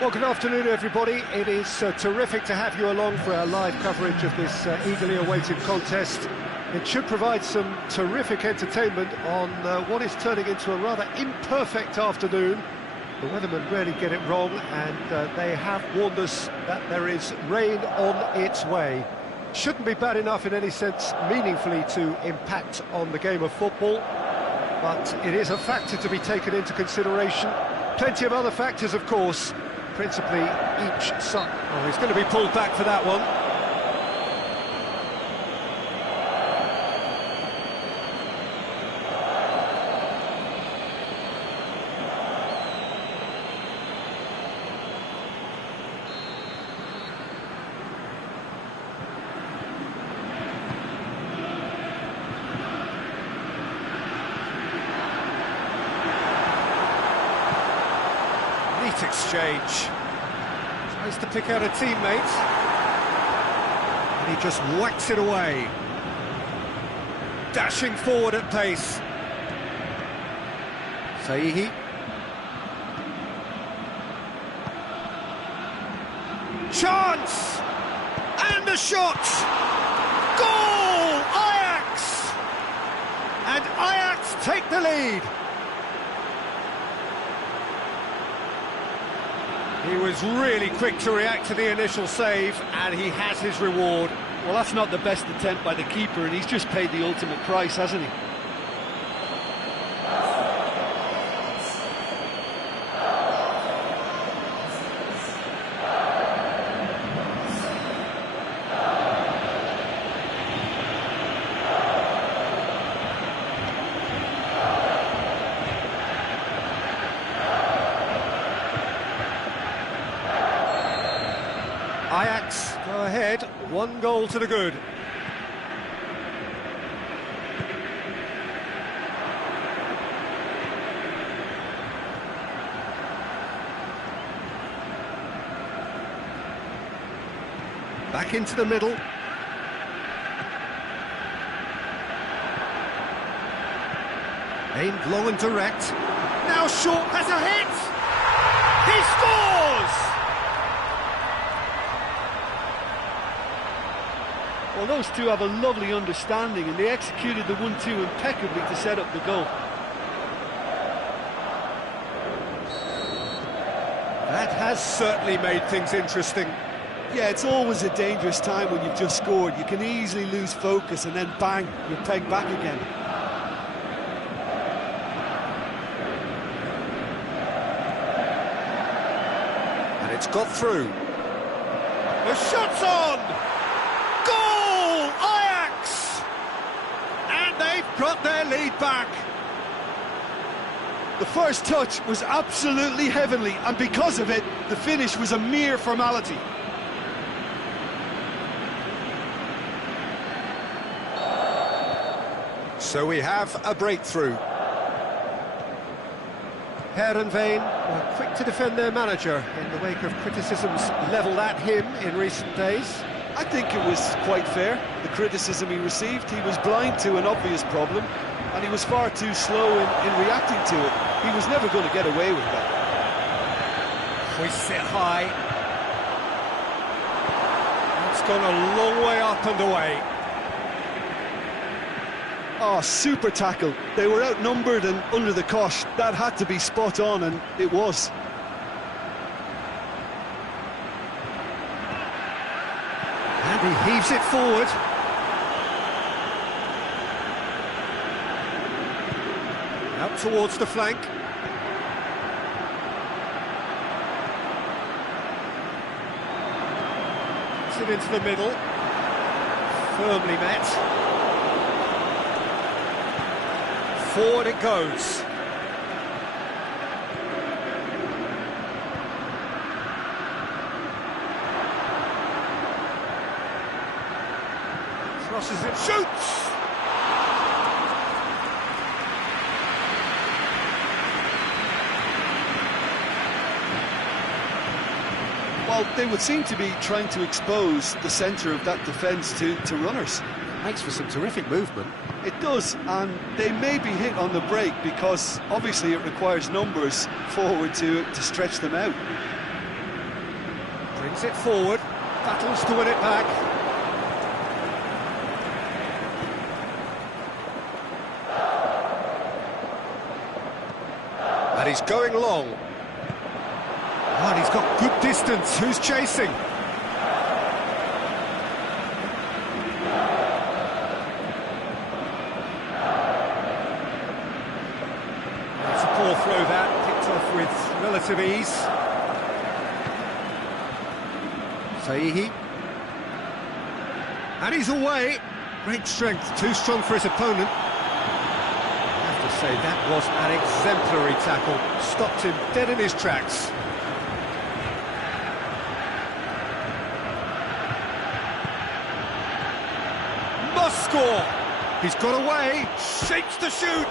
Well, good afternoon, everybody. It is terrific to have you along for our live coverage of this eagerly awaited contest. It should provide some terrific entertainment on what is turning into a rather imperfect afternoon. The weathermen rarely get it wrong, and they have warned us that there is rain on its way. Shouldn't be bad enough in any sense meaningfully to impact on the game of football, but it is a factor to be taken into consideration. Plenty of other factors, of course. Principally, each side. Oh, he's going to be pulled back for that one. Neat exchange. Tries to pick out a teammate, and he just whacks it away. Dashing forward at pace. Saihi. Chance! And a shot! Goal! Ajax! And Ajax take the lead. He was really quick to react to the initial save, and he has his reward. Well, that's not the best attempt by the keeper, and he's just paid the ultimate price, hasn't he? Ajax go ahead, 1 goal to the good. Back into the middle. Aimed long and direct. Now short, has a hit! He scores! Well, those two have a lovely understanding, and they executed the 1-2 impeccably to set up the goal. That has certainly made things interesting. Yeah, it's always a dangerous time when you've just scored. You can easily lose focus and then bang, you're pegged back again. And it's got through. The shot's on! Goal! Ajax! And they've got their lead back. The first touch was absolutely heavenly, and because of it, the finish was a mere formality. So we have a breakthrough. Heerenveen were quick to defend their manager in the wake of criticisms levelled at him in recent days. I think it was quite fair, the criticism he received. He was blind to an obvious problem, and he was far too slow in reacting to it. He was never going to get away with that. We sit high. It's gone a long way up and away. Oh, super tackle. They were outnumbered and under the cosh. That had to be spot on, and it was. And he heaves it forward. Out towards the flank. Gets it into the middle. Firmly met. Forward it goes. Crosses it, shoots! Well, they would seem to be trying to expose the centre of that defence to runners. Makes for some terrific movement. It does, and they may be hit on the break because obviously it requires numbers forward to stretch them out. Brings it forward, battles to win it back. And he's going long. And he's got good distance. Who's chasing? It's a poor throw that, picked off with relative ease. Saihi. And he's away. Great strength, too strong for his opponent. I have to say, that was an exemplary tackle. Stopped him dead in his tracks. Must score! He's got away, shapes to shoot!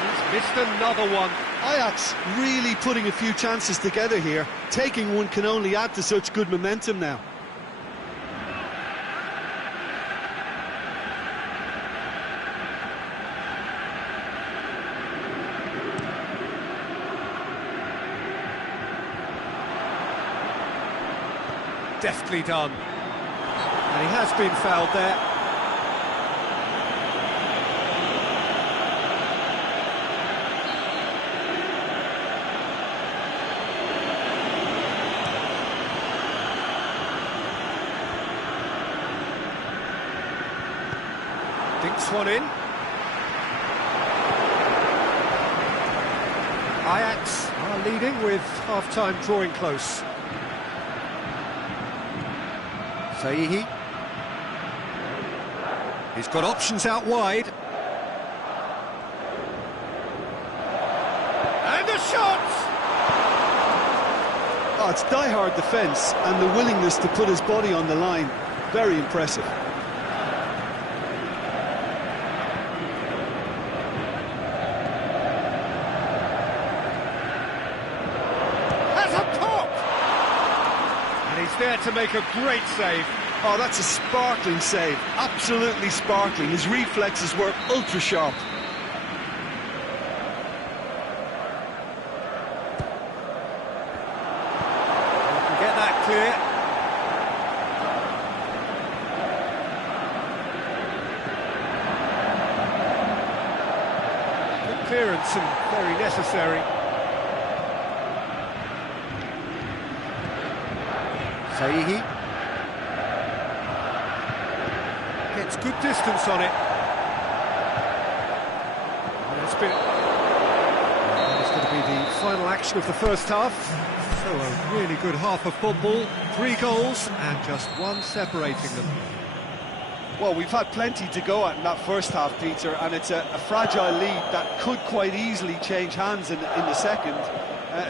He's missed another one. Ajax really putting a few chances together here. Taking one can only add to such good momentum now. Deftly done. And he has been fouled there. Dinks one in. Ajax are leading with half-time drawing close. Saihi. He's got options out wide. And a shot! Oh, it's die-hard defence and the willingness to put his body on the line. Very impressive. Has a pop! And he's there to make a great save. Oh, that's a sparkling save. Absolutely sparkling. His reflexes were ultra-sharp. Can get that clear. Good clearance and very necessary. Saihi. Gets good distance on it. And it's going to be the final action of the first half. So a really good half of football. 3 goals and just one separating them. Well, we've had plenty to go at in that first half, Peter, and it's a fragile lead that could quite easily change hands in the second.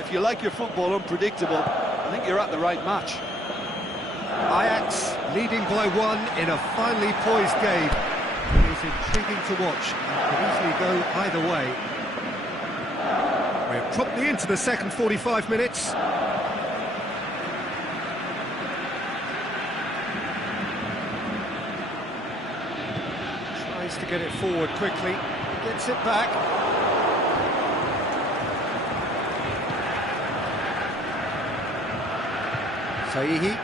If you like your football unpredictable, I think you're at the right match. Ajax leading by 1 in a finely poised game. It is intriguing to watch and could easily go either way. We're promptly into the second 45 minutes. Tries to get it forward quickly, gets it back. Saihi.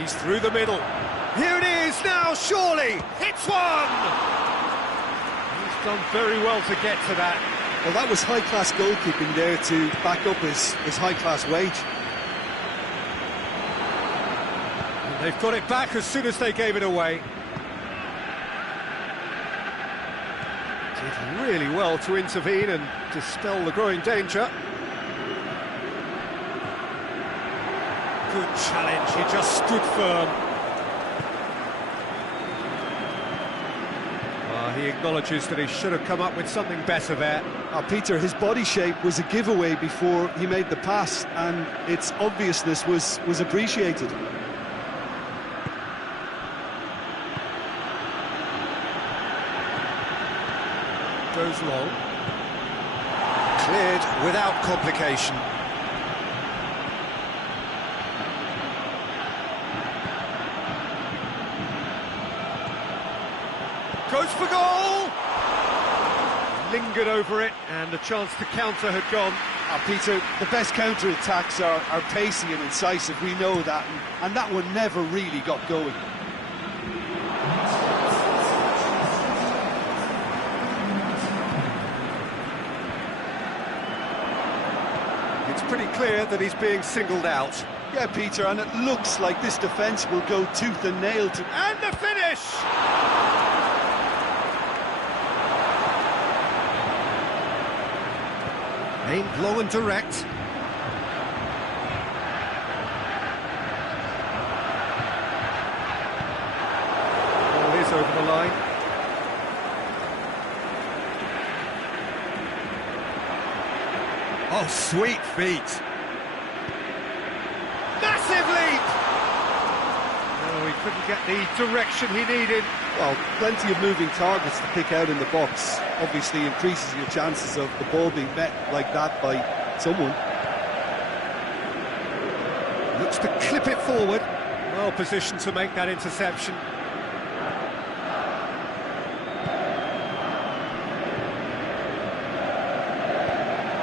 He's through the middle. Here it is now, surely! Hits one! He's done very well to get to that. Well, that was high-class goalkeeping there to back up his high-class wage. And they've got it back as soon as they gave it away. Did really well to intervene and dispel the growing danger. Good challenge, he just stood firm. He acknowledges that he should have come up with something better there. Peter, his body shape was a giveaway before he made the pass, and its obviousness was appreciated. Goes long. Cleared without complication. Goes for goal! Lingered over it, and the chance to counter had gone. Peter, the best counter-attacks are pacey and incisive, we know that, and that one never really got going. It's pretty clear that he's being singled out. Yeah, Peter, and it looks like this defence will go tooth and nail to... And the finish! Aimed low and direct. Ball is over the line. Oh, sweet feet. Massive leap! No, he couldn't get the direction he needed. Well, plenty of moving targets to pick out in the box. Obviously increases your chances of the ball being met like that by someone. Looks to clip it forward. Well positioned to make that interception.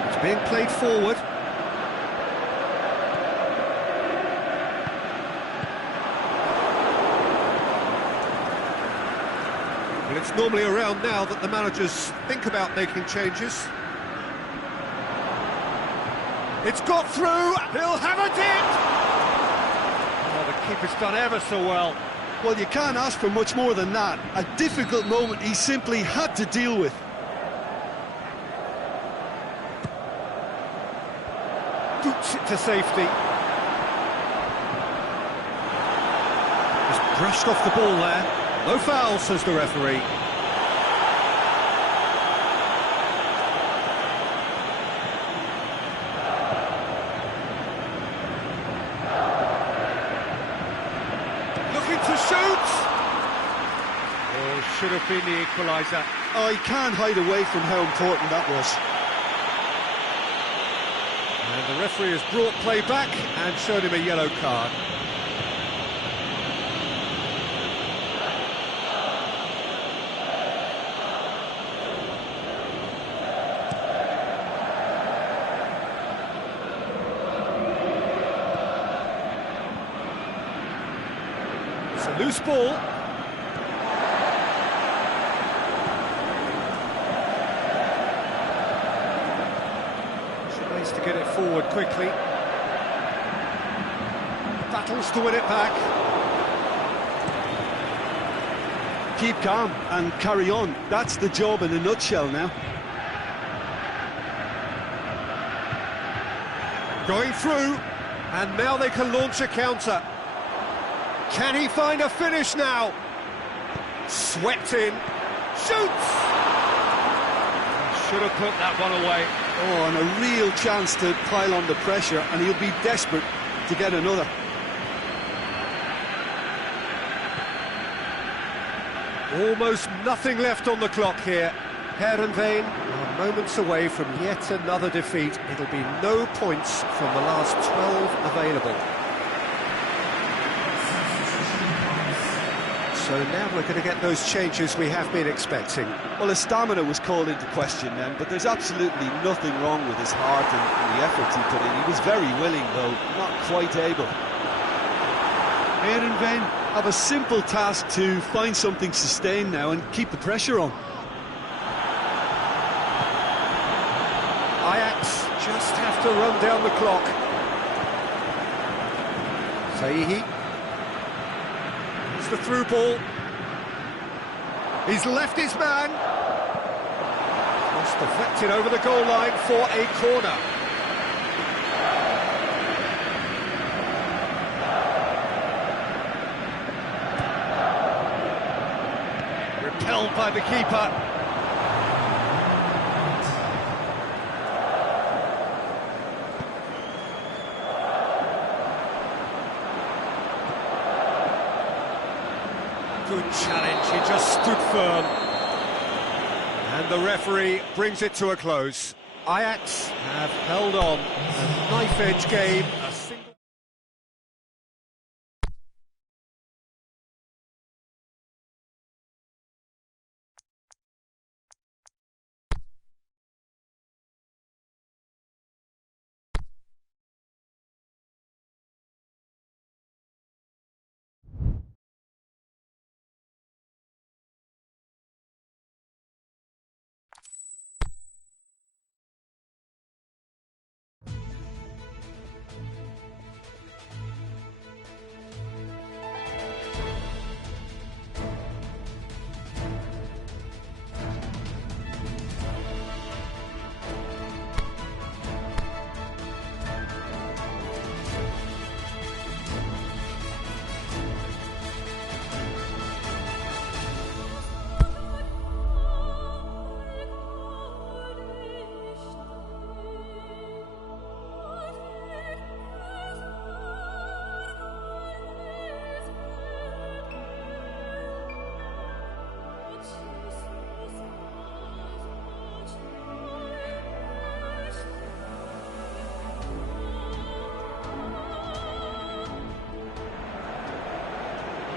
It's being played forward. Well, it's normally around now that the managers think about making changes. It's got through, he'll have a dip! Oh, the keeper's done ever so well. Well, you can't ask for much more than that. A difficult moment he simply had to deal with. Boots it to safety. Just brushed off the ball there. No foul, says the referee. Looking to shoot! Oh, should have been the equaliser. Oh, he can't hide away from how important that was. And the referee has brought play back and showed him a yellow card. It's a loose ball. She needs to get it forward quickly. Battles to win it back. Keep calm and carry on. That's the job in a nutshell now. Going through, and now they can launch a counter. Can he find a finish now? Swept in, shoots! Should have put that one away. Oh, and a real chance to pile on the pressure, and he'll be desperate to get another. Almost nothing left on the clock here. Heerenveen are moments away from yet another defeat. It'll be no points from the last 12 available. So now we're going to get those changes we have been expecting. Well, his stamina was called into question then, but there's absolutely nothing wrong with his heart and the efforts he put in. He was very willing, though, not quite able. Heerenveen have a simple task to find something sustained now and keep the pressure on. Ajax just have to run down the clock. Saihi. It's the through ball. He's left his man. Just deflected over the goal line for a corner. Repelled by the keeper. Good challenge, he just stood firm. And the referee brings it to a close. Ajax have held on. A knife-edge game.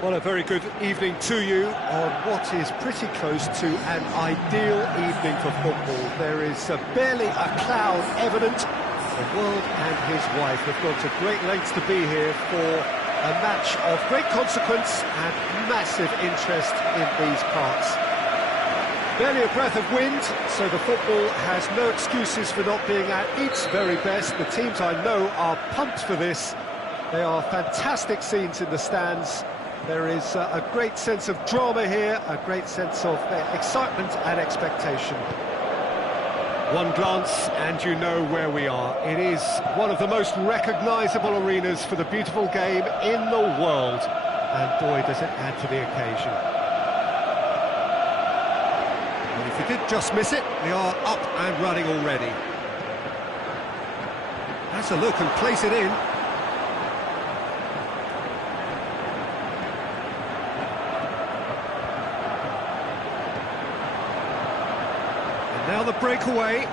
Well, a very good evening to you on what is pretty close to an ideal evening for football. There is barely a cloud evident. The world and his wife have gone to great lengths to be here for a match of great consequence and massive interest in these parts. Barely a breath of wind, so the football has no excuses for not being at its very best. The teams I know are pumped for this. They are fantastic scenes in the stands. There is a great sense of drama here, a great sense of excitement and expectation. One glance and you know where we are. It is one of the most recognisable arenas for the beautiful game in the world. And boy, does it add to the occasion. Well, if you did just miss it, we are up and running already. That's a look and place it in. Now the breakaway.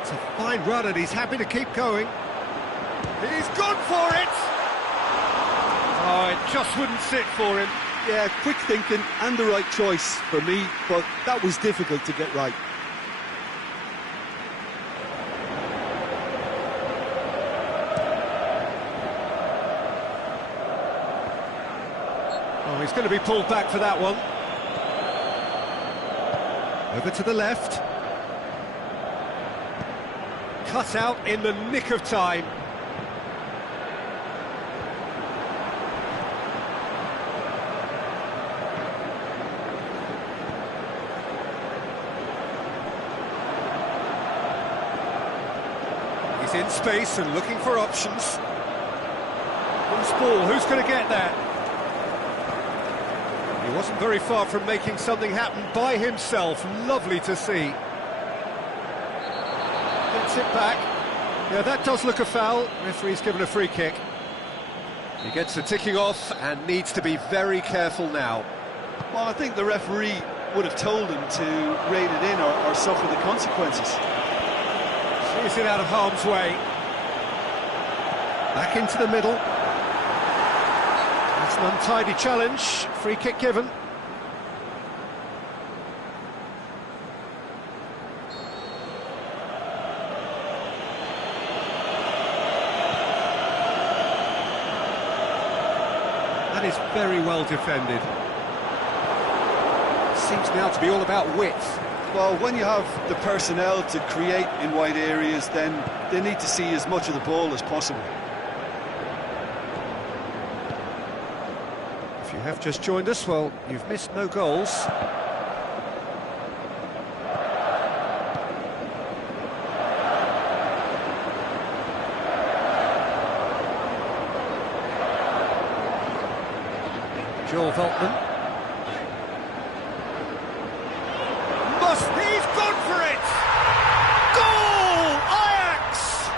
It's a fine run and he's happy to keep going. He's gone for it! Oh, it just wouldn't sit for him. Yeah, quick thinking and the right choice for me, but that was difficult to get right. Oh, he's going to be pulled back for that one. Over to the left. Cut out in the nick of time. He's in space and looking for options. Loose ball, who's going to get that? He wasn't very far from making something happen by himself. Lovely to see. Gets it back. Yeah, that does look a foul. Referee's given a free kick. He gets the ticking off and needs to be very careful now. Well, I think the referee would have told him to rate it in or suffer the consequences. Sees it out of harm's way. Back into the middle. That's an untidy challenge. Free kick given. That is very well defended. Seems now to be all about width. Well, when you have the personnel to create in wide areas, then they need to see as much of the ball as possible. If you have just joined us, well, you've missed no goals. Joel Veltman. He's gone for it! Goal! Ajax!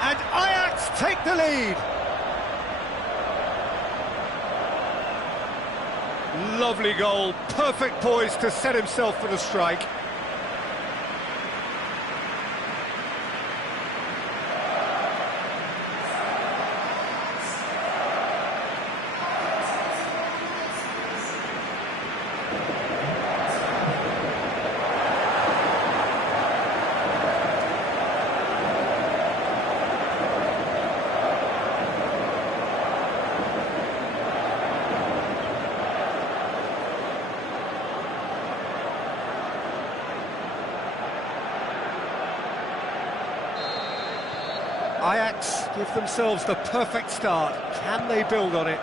And Ajax take the lead. Lovely goal, perfect poise to set himself for the strike. Ajax give themselves the perfect start. Can they build on it?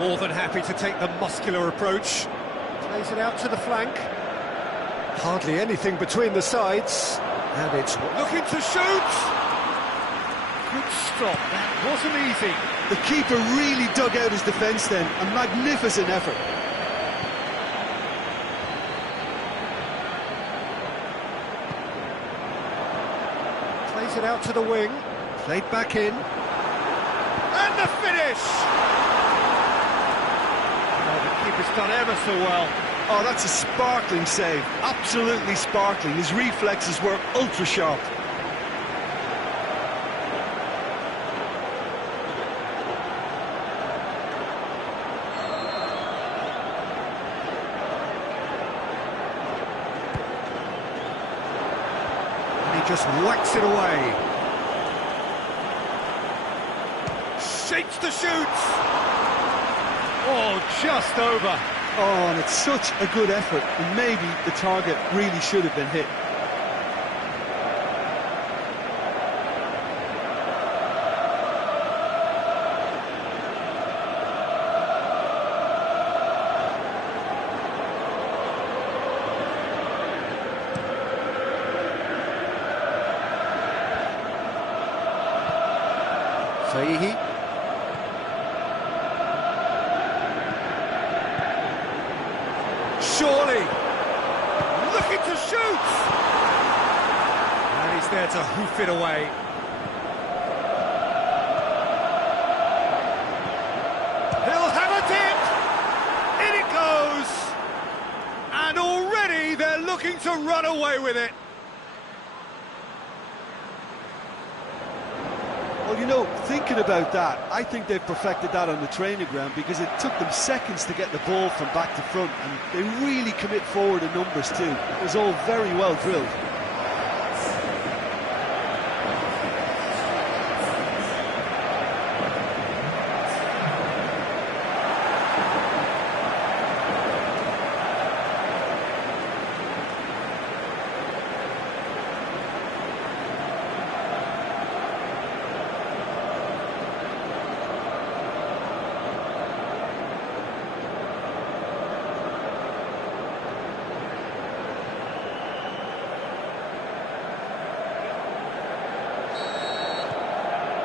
More than happy to take the muscular approach. Plays it out to the flank. Hardly anything between the sides. And it's looking to shoot! Good stop, that wasn't easy. The keeper really dug out his defence then. A magnificent effort. Plays it out to the wing. Played back in. And the finish! Oh, the keeper's That's done ever so well. Oh, that's a sparkling save. Absolutely sparkling. His reflexes were ultra sharp. And he just whacks it away. Shapes to shoot. Oh, just over. Oh, and it's such a good effort, and maybe the target really should have been hit. Sahihi. Surely, looking to shoot! And he's there to hoof it away. He'll have it in! In it goes! And already they're looking to run away with it. Well, you know, thinking about that, I think they've perfected that on the training ground because it took them seconds to get the ball from back to front, and they really commit forward in numbers too. It was all very well drilled.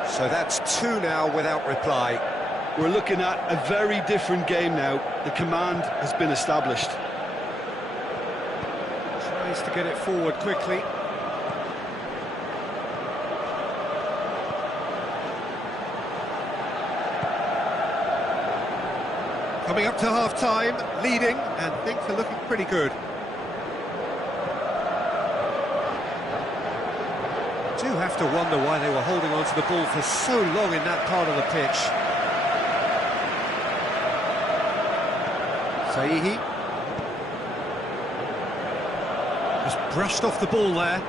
So that's two now without reply. We're looking at a very different game now. The command has been established. Tries to get it forward quickly. Coming up to half-time, leading, and things are looking pretty good. Do have to wonder why they were holding on to the ball for so long in that part of the pitch. Sahihi. Just brushed off the ball there.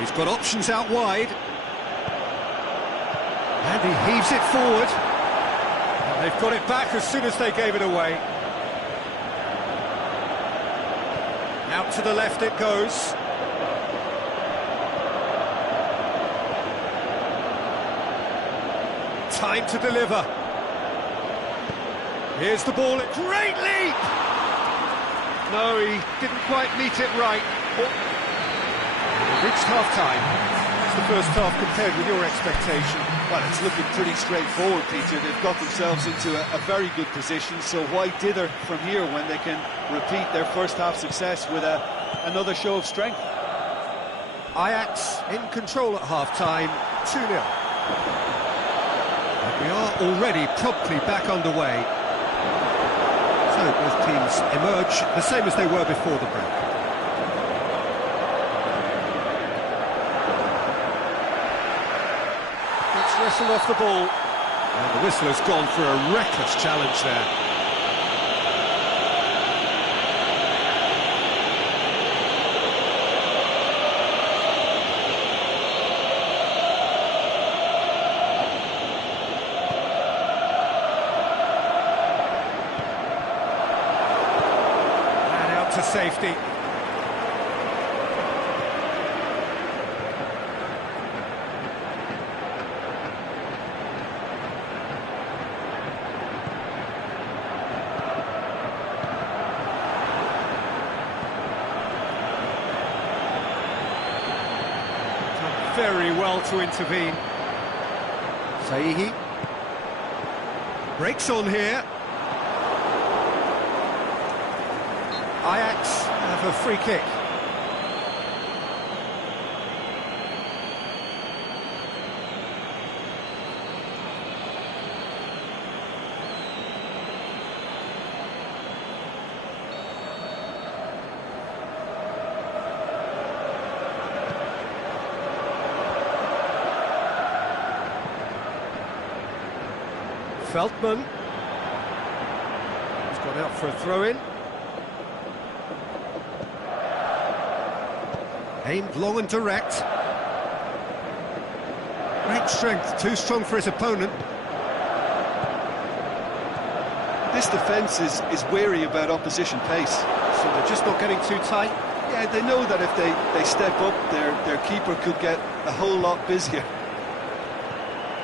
He's got options out wide. And he heaves it forward. And they've got it back as soon as they gave it away. Out to the left it goes. Time to deliver. Here's the ball. Great leap! No, he didn't quite meet it right. Reached half-time. It's the first half compared with your expectation. Well, it's looking pretty straightforward, Peter. They've got themselves into a very good position, so why dither from here when they can repeat their first half success with another show of strength? Ajax in control at half-time, 2-0. And we are already promptly back underway. So both teams emerge the same as they were before the break. Whistle off the ball, and the whistle has gone for a reckless challenge there. And out to safety. Very well to intervene. Sahihi breaks on here. Ajax have a free kick. Feldman. He's gone out for a throw-in. Aimed long and direct. Great strength, too strong for his opponent. This defence is wary about opposition pace. So they're just not getting too tight. Yeah, they know that if they step up, their keeper could get a whole lot busier.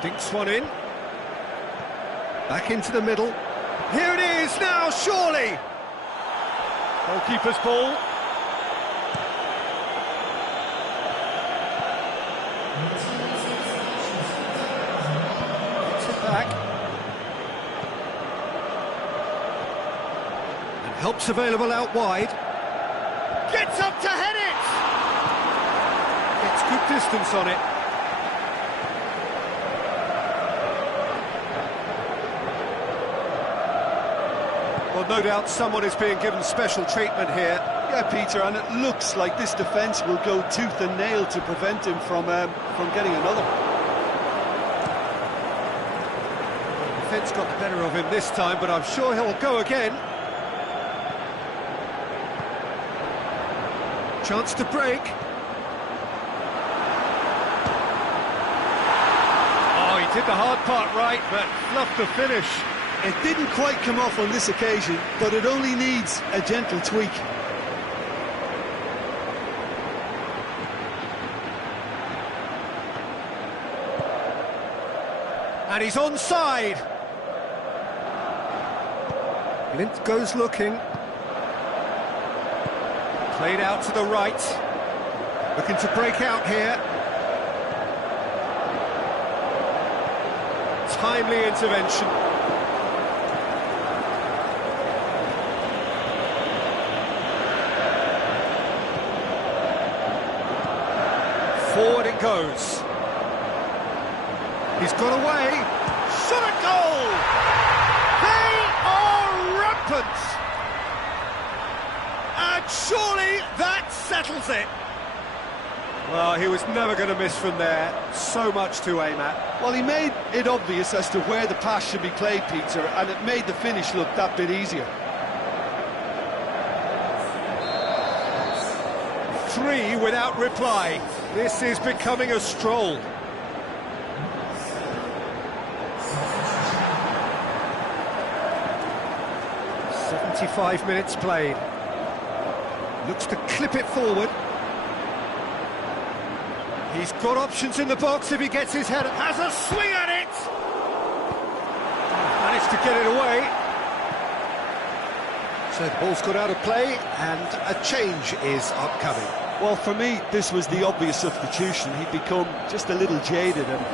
Dinks one in. Back into the middle. Here it is now, surely! Goalkeeper's ball. Gets it back. And help's available out wide. Gets up to head it! Gets good distance on it. Well, no doubt someone is being given special treatment here. Yeah, Peter, and it looks like this defence will go tooth and nail to prevent him from getting another. Defence got the better of him this time, but I'm sure he'll go again. Chance to break. Oh, he did the hard part right, but fluffed the finish. It didn't quite come off on this occasion, but it only needs a gentle tweak. And he's onside. Lint goes looking. Played out to the right. Looking to break out here. Timely intervention. Forward it goes. He's got away. Shot a goal! They are rampant! And surely that settles it. Well, he was never going to miss from there. So much to aim at. Well, he made it obvious as to where the pass should be played, Peter, and it made the finish look that bit easier. 3 without reply. This is becoming a stroll. "75 minutes played." Looks to clip it forward. He's got options in the box if he gets his head. Has a swing at it! Managed to get it away. So the ball's got out of play and a change is upcoming. Well, for me, this was the obvious substitution. He'd become just a little jaded, and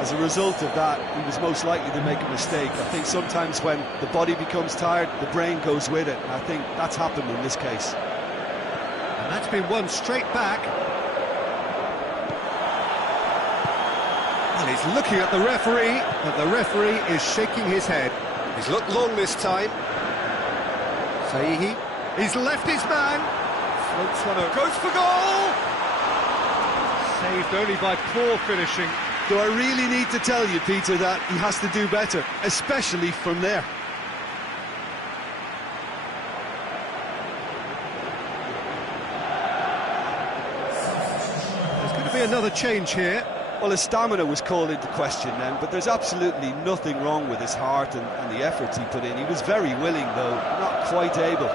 as a result of that, he was most likely to make a mistake. I think sometimes when the body becomes tired, the brain goes with it, and I think that's happened in this case. And that's been won straight back. And he's looking at the referee, but the referee is shaking his head. He's looked long this time. Saihi, he's left his man. Floats one over, goes for goal! Saved only by poor finishing. Do I really need to tell you, Peter, that he has to do better, especially from there? There's going to be another change here. Well, his stamina was called into question then, but there's absolutely nothing wrong with his heart and the efforts he put in. He was very willing, though, not quite able.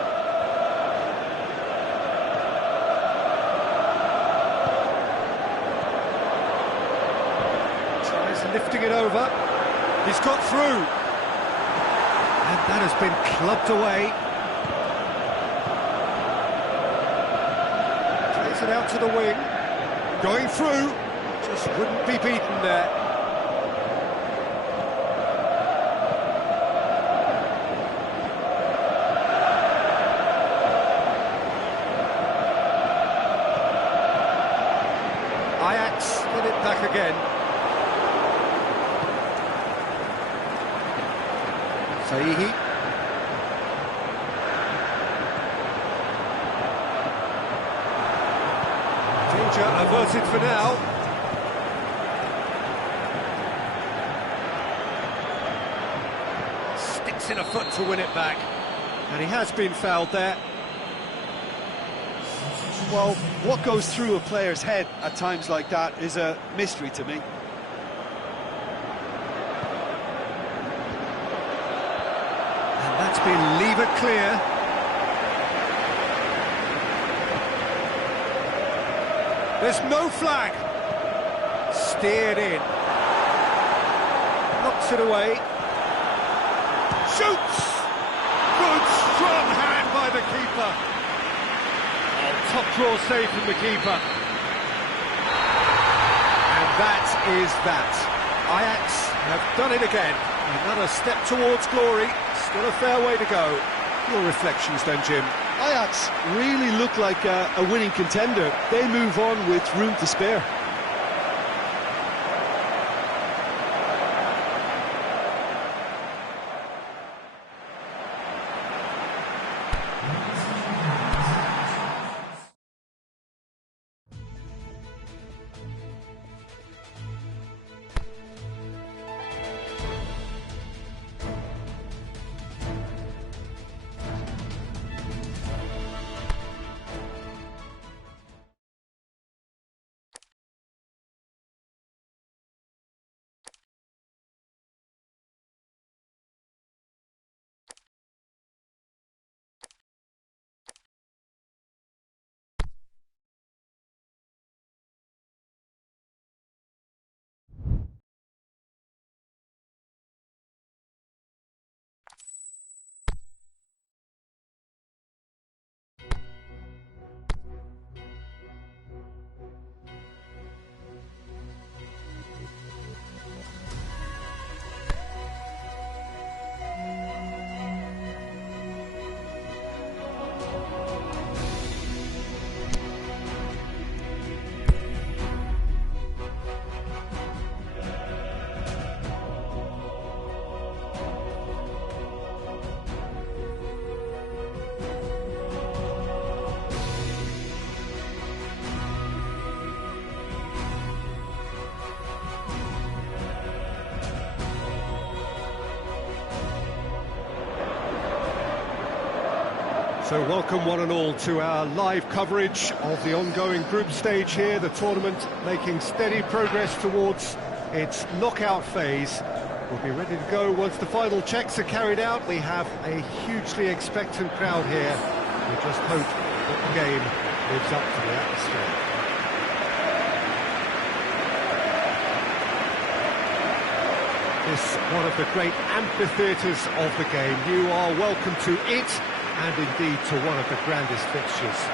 Tries lifting it over. He's got through. And that has been clubbed away. Plays it out to the wing. Going through. Just wouldn't be beaten there. back again. Saihi. Danger averted for now. Sticks in a foot to win it back. And he has been fouled there. Well, what goes through a player's head at times like that is a mystery to me. And that's been levered clear. There's no flag. Steered in. Knocks it away. Shoots! Good, strong hand by the keeper. Oh, top draw save from the keeper. And that is that. Ajax have done it again. Another step towards glory. Still a fair way to go. Your reflections then, Jim? Ajax really look like a winning contender. They move on with room to spare. So welcome one and all to our live coverage of the ongoing group stage here, the tournament making steady progress towards its knockout phase. We'll be ready to go once the final checks are carried out. We have a hugely expectant crowd here. We just hope that the game lives up to the atmosphere. This one of the great amphitheatres of the game. You are welcome to it, and indeed to one of the grandest fixtures.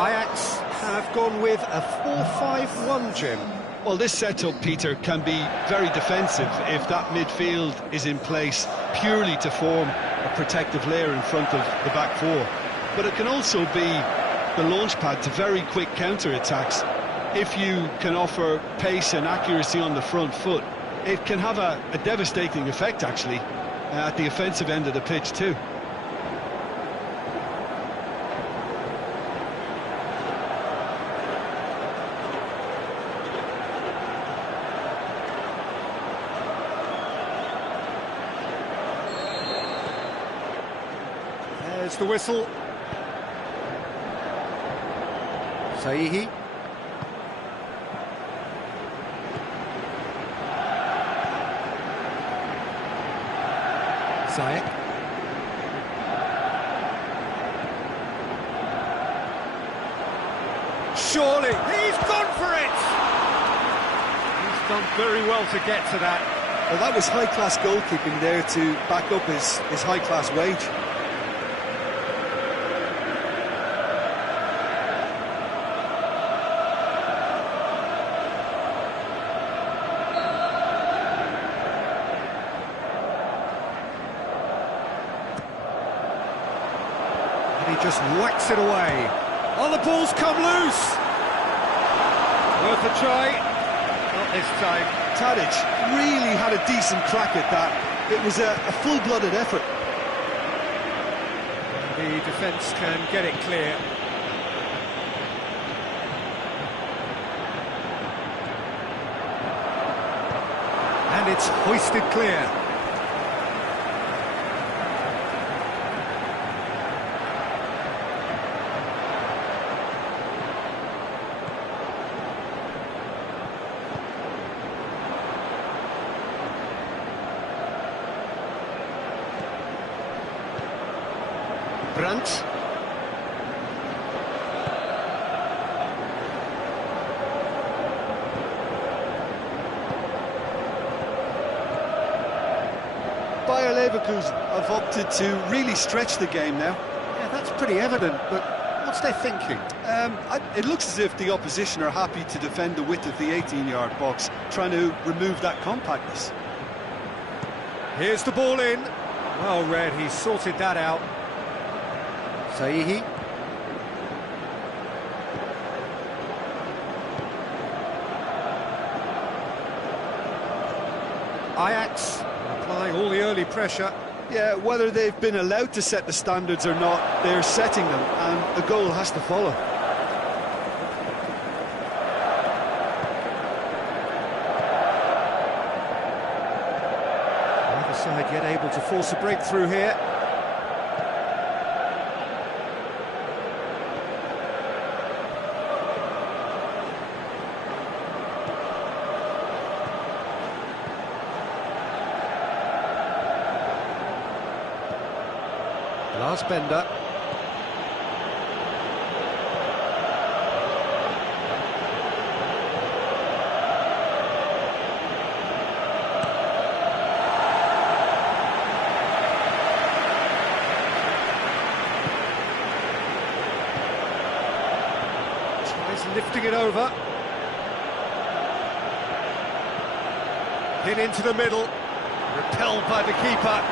Ajax have gone with a 4-5-1, Jim. Well, this setup, Peter, can be very defensive if that midfield is in place purely to form a protective layer in front of the back four. But it can also be the launch pad to very quick counter-attacks. If you can offer pace and accuracy on the front foot, it can have a devastating effect, actually, at the offensive end of the pitch too. There's the whistle. Saihi. Zayek. Surely, he's gone for it! He's done very well to get to that. Well, that was high-class goalkeeping there to back up his high-class wage. And he just whacks it away. Oh, the ball's come loose! Worth a try. Not this time. Tadic really had a decent crack at that. It was a full-blooded effort. The defence can get it clear. And it's hoisted clear. Brandt. Bayer Leverkusen have opted to really stretch the game now. Yeah, that's pretty evident, but what's their thinking? It looks as if the opposition are happy to defend the width of the 18-yard box, trying to remove that compactness. Here's the ball in. Well read, he sorted that out. Saihi. Ajax applying all the early pressure. Yeah, whether they've been allowed to set the standards or not, they're setting them, and the goal has to follow. Neither side yet able to force a breakthrough here. Lars Bender. Tries lifting it over. Hit into the middle. Repelled by the keeper.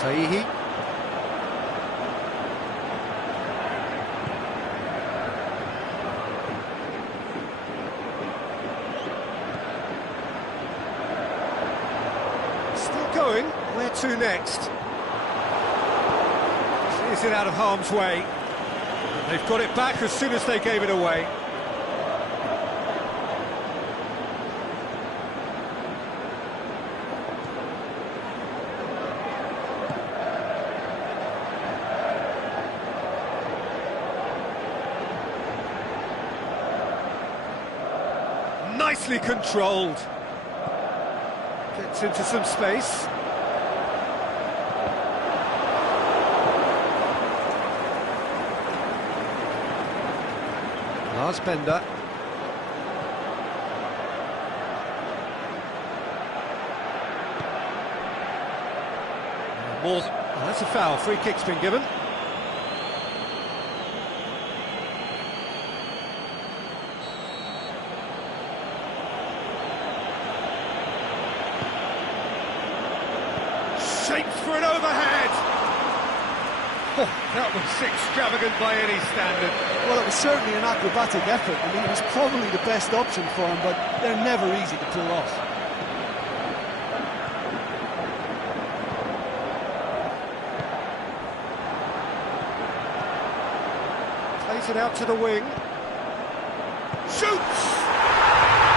Saihi. Going, where to next? Is it out of harm's way? They've got it back as soon as they gave it away. Nicely controlled. Gets into some space. Lars Bender. More. Oh, that's a foul. Free kick's been given. Shapes for an overhead. Oh, that was extravagant by any standard. Well, it was certainly an acrobatic effort. I mean, it was probably the best option for him, but they're never easy to pull off. Plays it out to the wing. Shoots!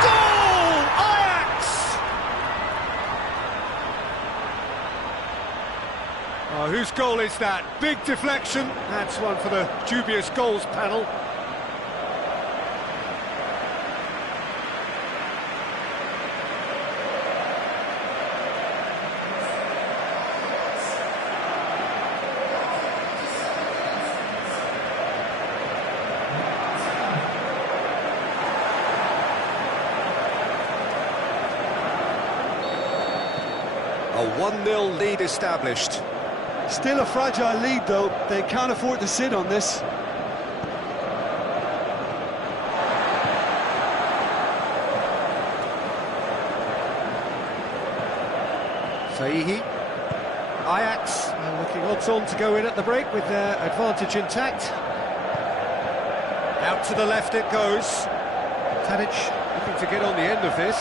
Goal! Ajax! Oh, whose goal is that? Big deflection. That's one for the dubious goals panel. A 1-0 lead established. Still a fragile lead, though. They can't afford to sit on this. Sahihi. Ajax looking odds-on to go in at the break with their advantage intact. Out to the left it goes. Tadic looking to get on the end of this.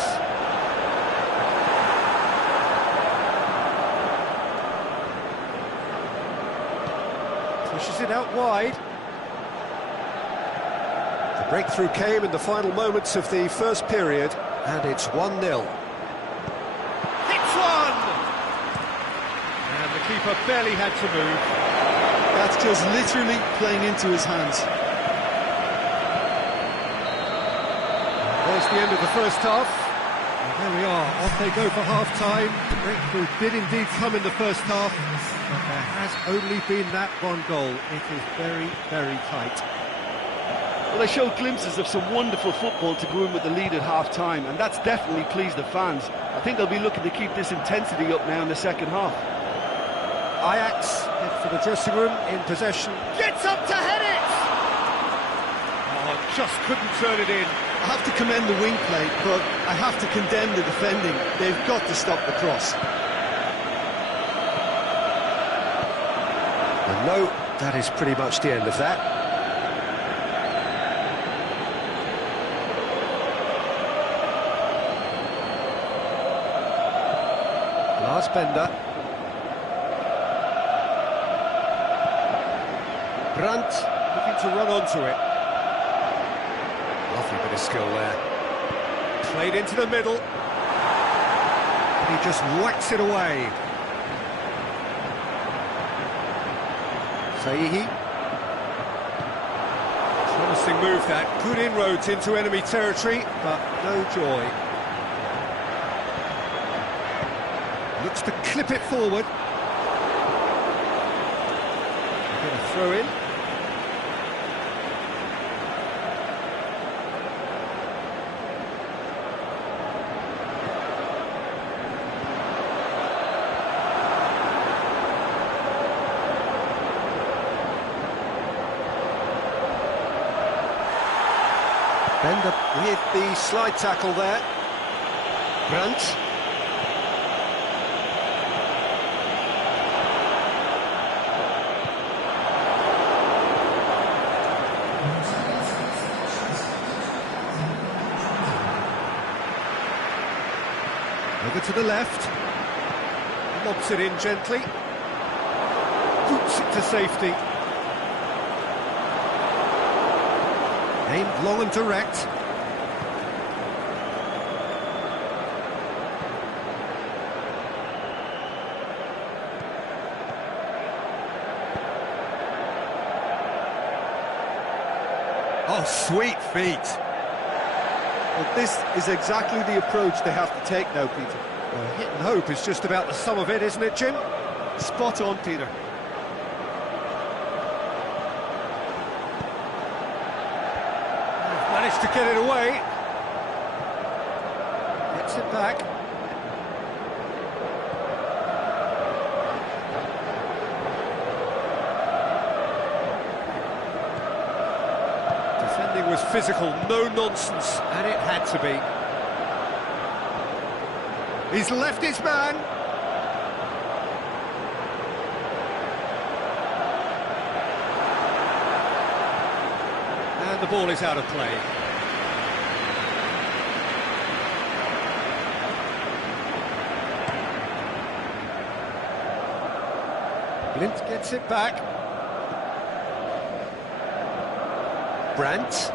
Pushes it out wide. The breakthrough came in the final moments of the first period, and it's 1-0. Hits one! And the keeper barely had to move. That's just literally playing into his hands. There's the end of the first half. And there we are, off they go for half-time. The breakthrough did indeed come in the first half, but there has only been that one goal. It is very, very tight. Well, they showed glimpses of some wonderful football to go in with the lead at half-time, and that's definitely pleased the fans. I think they'll be looking to keep this intensity up now in the second half. Ajax head for the dressing room in possession. Gets up to head it! Oh, just couldn't turn it in. I have to commend the wing play, but I have to condemn the defending. They've got to stop the cross. And no, that is pretty much the end of that. Lars Bender. Brandt looking to run onto it. Lovely bit of skill there. Played into the middle. And he just whacks it away. Sahihi. Promising move that. Good inroads into enemy territory, but no joy. Looks to clip it forward. Get a throw in. Bender with the slide tackle there. Brandt. Over to the left. Lobs it in gently. Boots it to safety. Aimed long and direct. Oh, sweet feet. Well, this is exactly the approach they have to take now, Peter. Well, hit and hope is just about the sum of it, isn't it, Jim? Spot on, Peter. Managed to get it away. Gets it back. Defending was physical, no nonsense, and it had to be. He's left his man. And the ball is out of play. Blind gets it back. Brandt.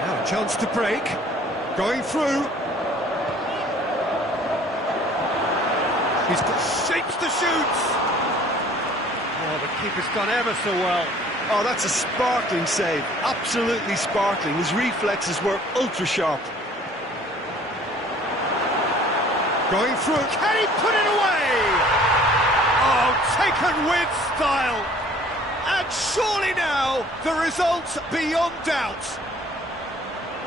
Now a chance to break. Going through. He's got shapes to shoot. Oh, the keeper's done ever so well. Oh, that's a sparkling save. Absolutely sparkling. His reflexes were ultra-sharp. Going through. Can he put it away? Oh, taken with style. And surely now, the result's beyond doubt.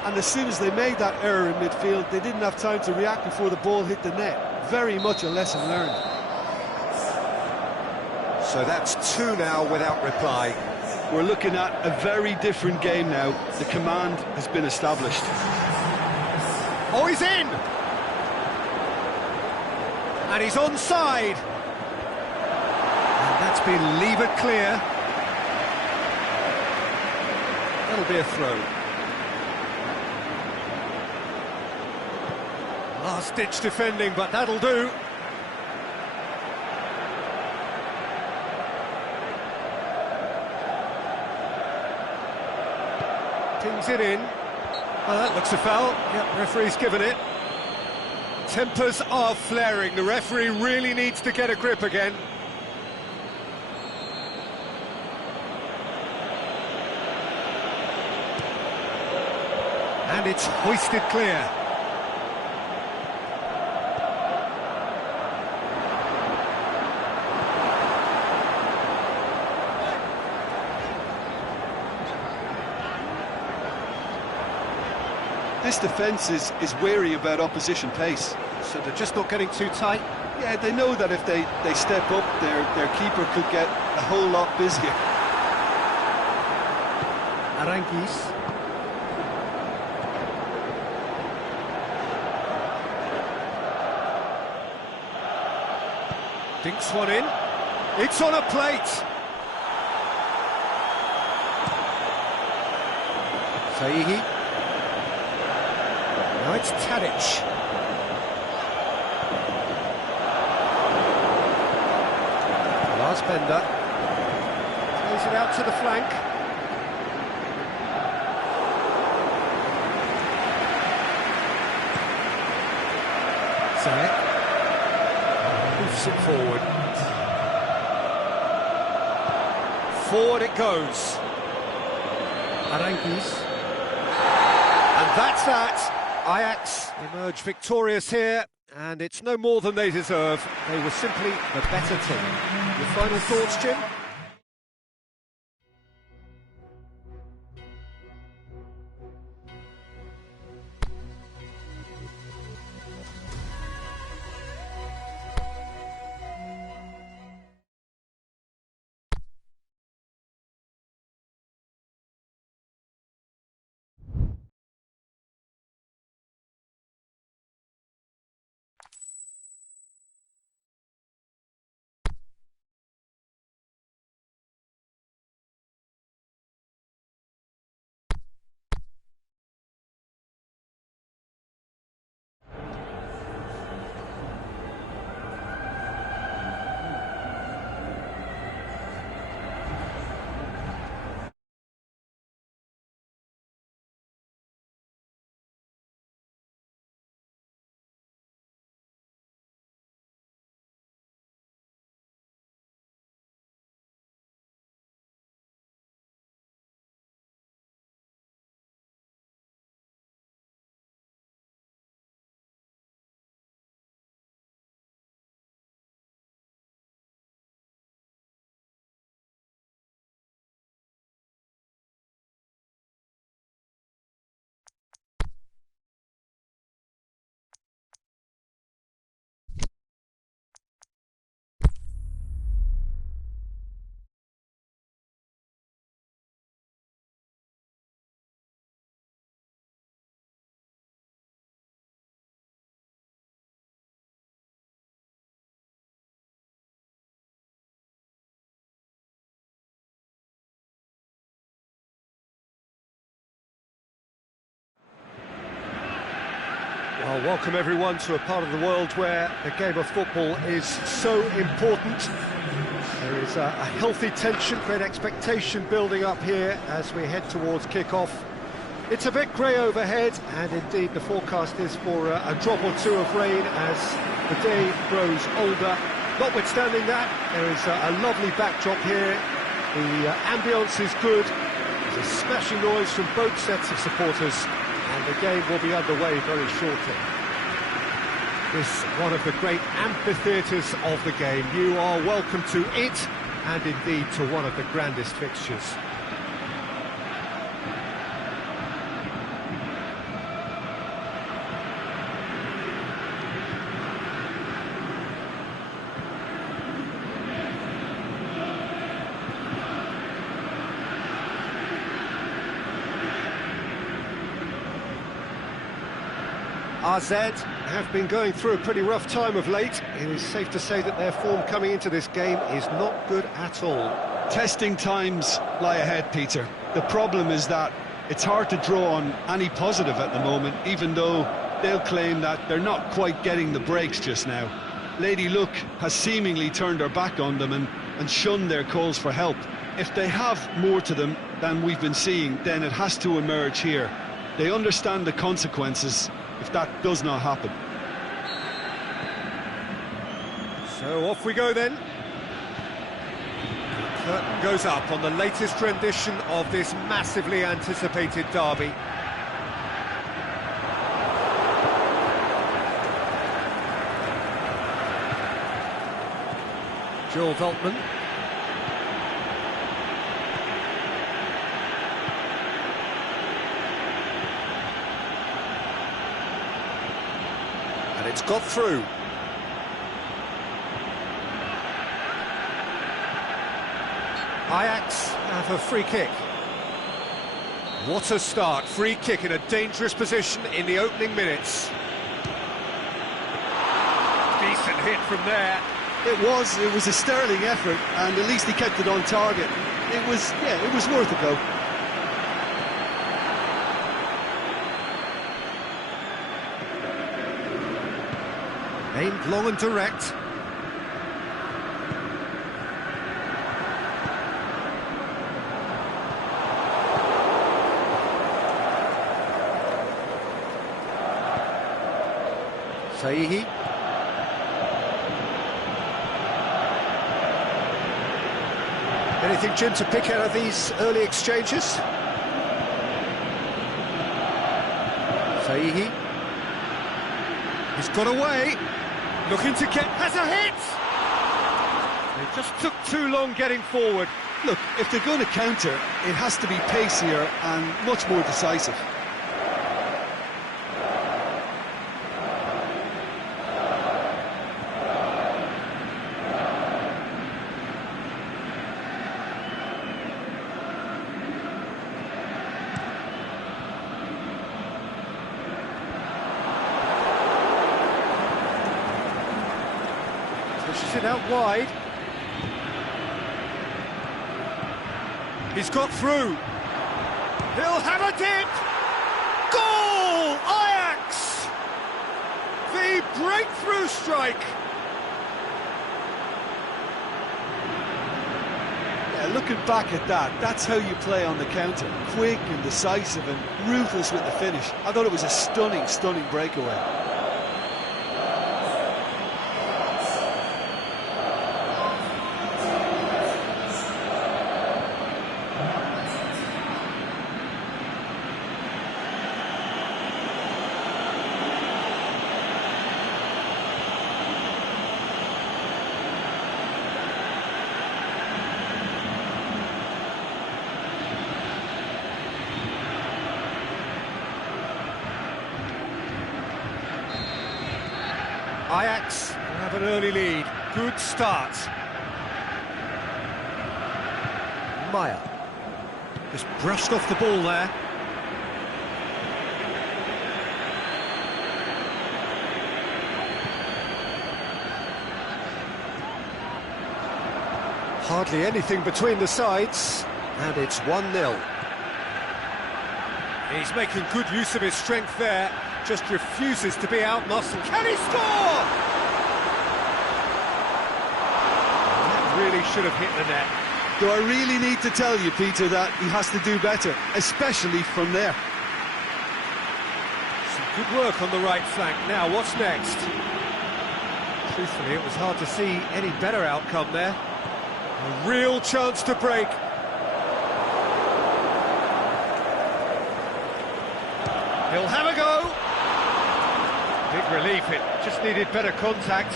And as soon as they made that error in midfield, they didn't have time to react before the ball hit the net. Very much a lesson learned. So that's 2 now without reply. We're looking at a very different game now. The command has been established. Oh, he's in! And he's onside. And that's been levered clear. That'll be a throw. Last-ditch defending, but that'll do. Pings it in. Oh, that looks a foul. Yep, referee's given it. Tempers are flaring. The referee really needs to get a grip again. And it's hoisted clear. This defence is wary about opposition pace. So they're just not getting too tight. Yeah, they know that if they step up, their keeper could get a whole lot busier. Aranguis. Dinks one in. It's on a plate. Saihi. Now it's Tadic. Last Bender. Plays it out to the flank. Zayek. Hoofs it forward. Forward it goes. Aranguis. And that's that. Ajax emerge victorious here, and it's no more than they deserve. They were simply the better team. Your final thoughts, Jim? Well, welcome everyone to a part of the world where the game of football is so important. There is a healthy tension, great expectation building up here as we head towards kick-off. It's a bit grey overhead, and indeed the forecast is for a drop or two of rain as the day grows older. Notwithstanding that, there is a lovely backdrop here. The ambience is good. There's a smashing noise from both sets of supporters, and the game will be underway very shortly. This one of the great amphitheatres of the game. You are welcome to it, and indeed to one of the grandest fixtures. RASID have been going through a pretty rough time of late. It is safe to say that their form coming into this game is not good at all. Testing times lie ahead, Peter. The problem is that it's hard to draw on any positive at the moment, even though they'll claim that they're not quite getting the breaks just now. Lady Luck has seemingly turned her back on them and shunned their calls for help. If they have more to them than we've been seeing, then it has to emerge here. They understand the consequences if that does not happen. So off we go then. The curtain goes up on the latest rendition of this massively anticipated derby. Joel Veltman. And it's got through. Ajax have a free kick. What a start. Free kick in a dangerous position in the opening minutes. Decent hit from there. It was a sterling effort, and at least he kept it on target. It was worth a go. Aimed long and direct. Saihi. Anything, Jim, to pick out of these early exchanges? Saihi. He's got away. Looking to get... has a hit! It just took too long getting forward. Look, if they're going to counter, it has to be pacier and much more decisive. Pushes it out wide. He's got through. He'll have a dip. Goal! Ajax! The breakthrough strike. Yeah, looking back at that, that's how you play on the counter. Quick and decisive and ruthless with the finish. I thought it was a stunning, stunning breakaway. Ajax have an early lead. Good start. Maya just brushed off the ball there. Hardly anything between the sides, and it's 1-0. He's making good use of his strength there. Just refuses to be out-muscled. Can he score? That really should have hit the net. Do I really need to tell you, Peter, that he has to do better, especially from there? Some good work on the right flank. Now, what's next? Truthfully, it was hard to see any better outcome there. A real chance to break. He'll have a go. Big relief, it just needed better contact.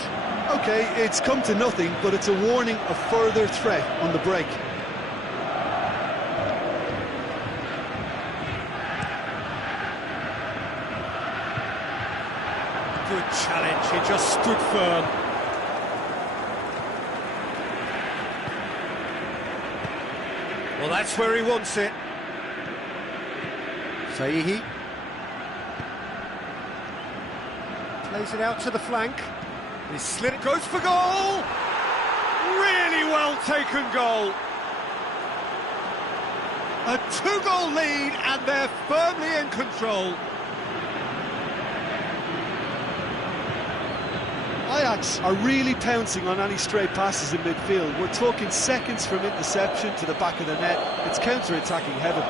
OK, it's come to nothing, but it's a warning of further threat on the break. Good challenge, he just stood firm. Well, that's where he wants it. Plays it out to the flank. He slid it, goes for goal! Really well taken goal. A 2-goal lead, and they're firmly in control. Ajax are really pouncing on any stray passes in midfield. We're talking seconds from interception to the back of the net. It's counter-attacking heaven.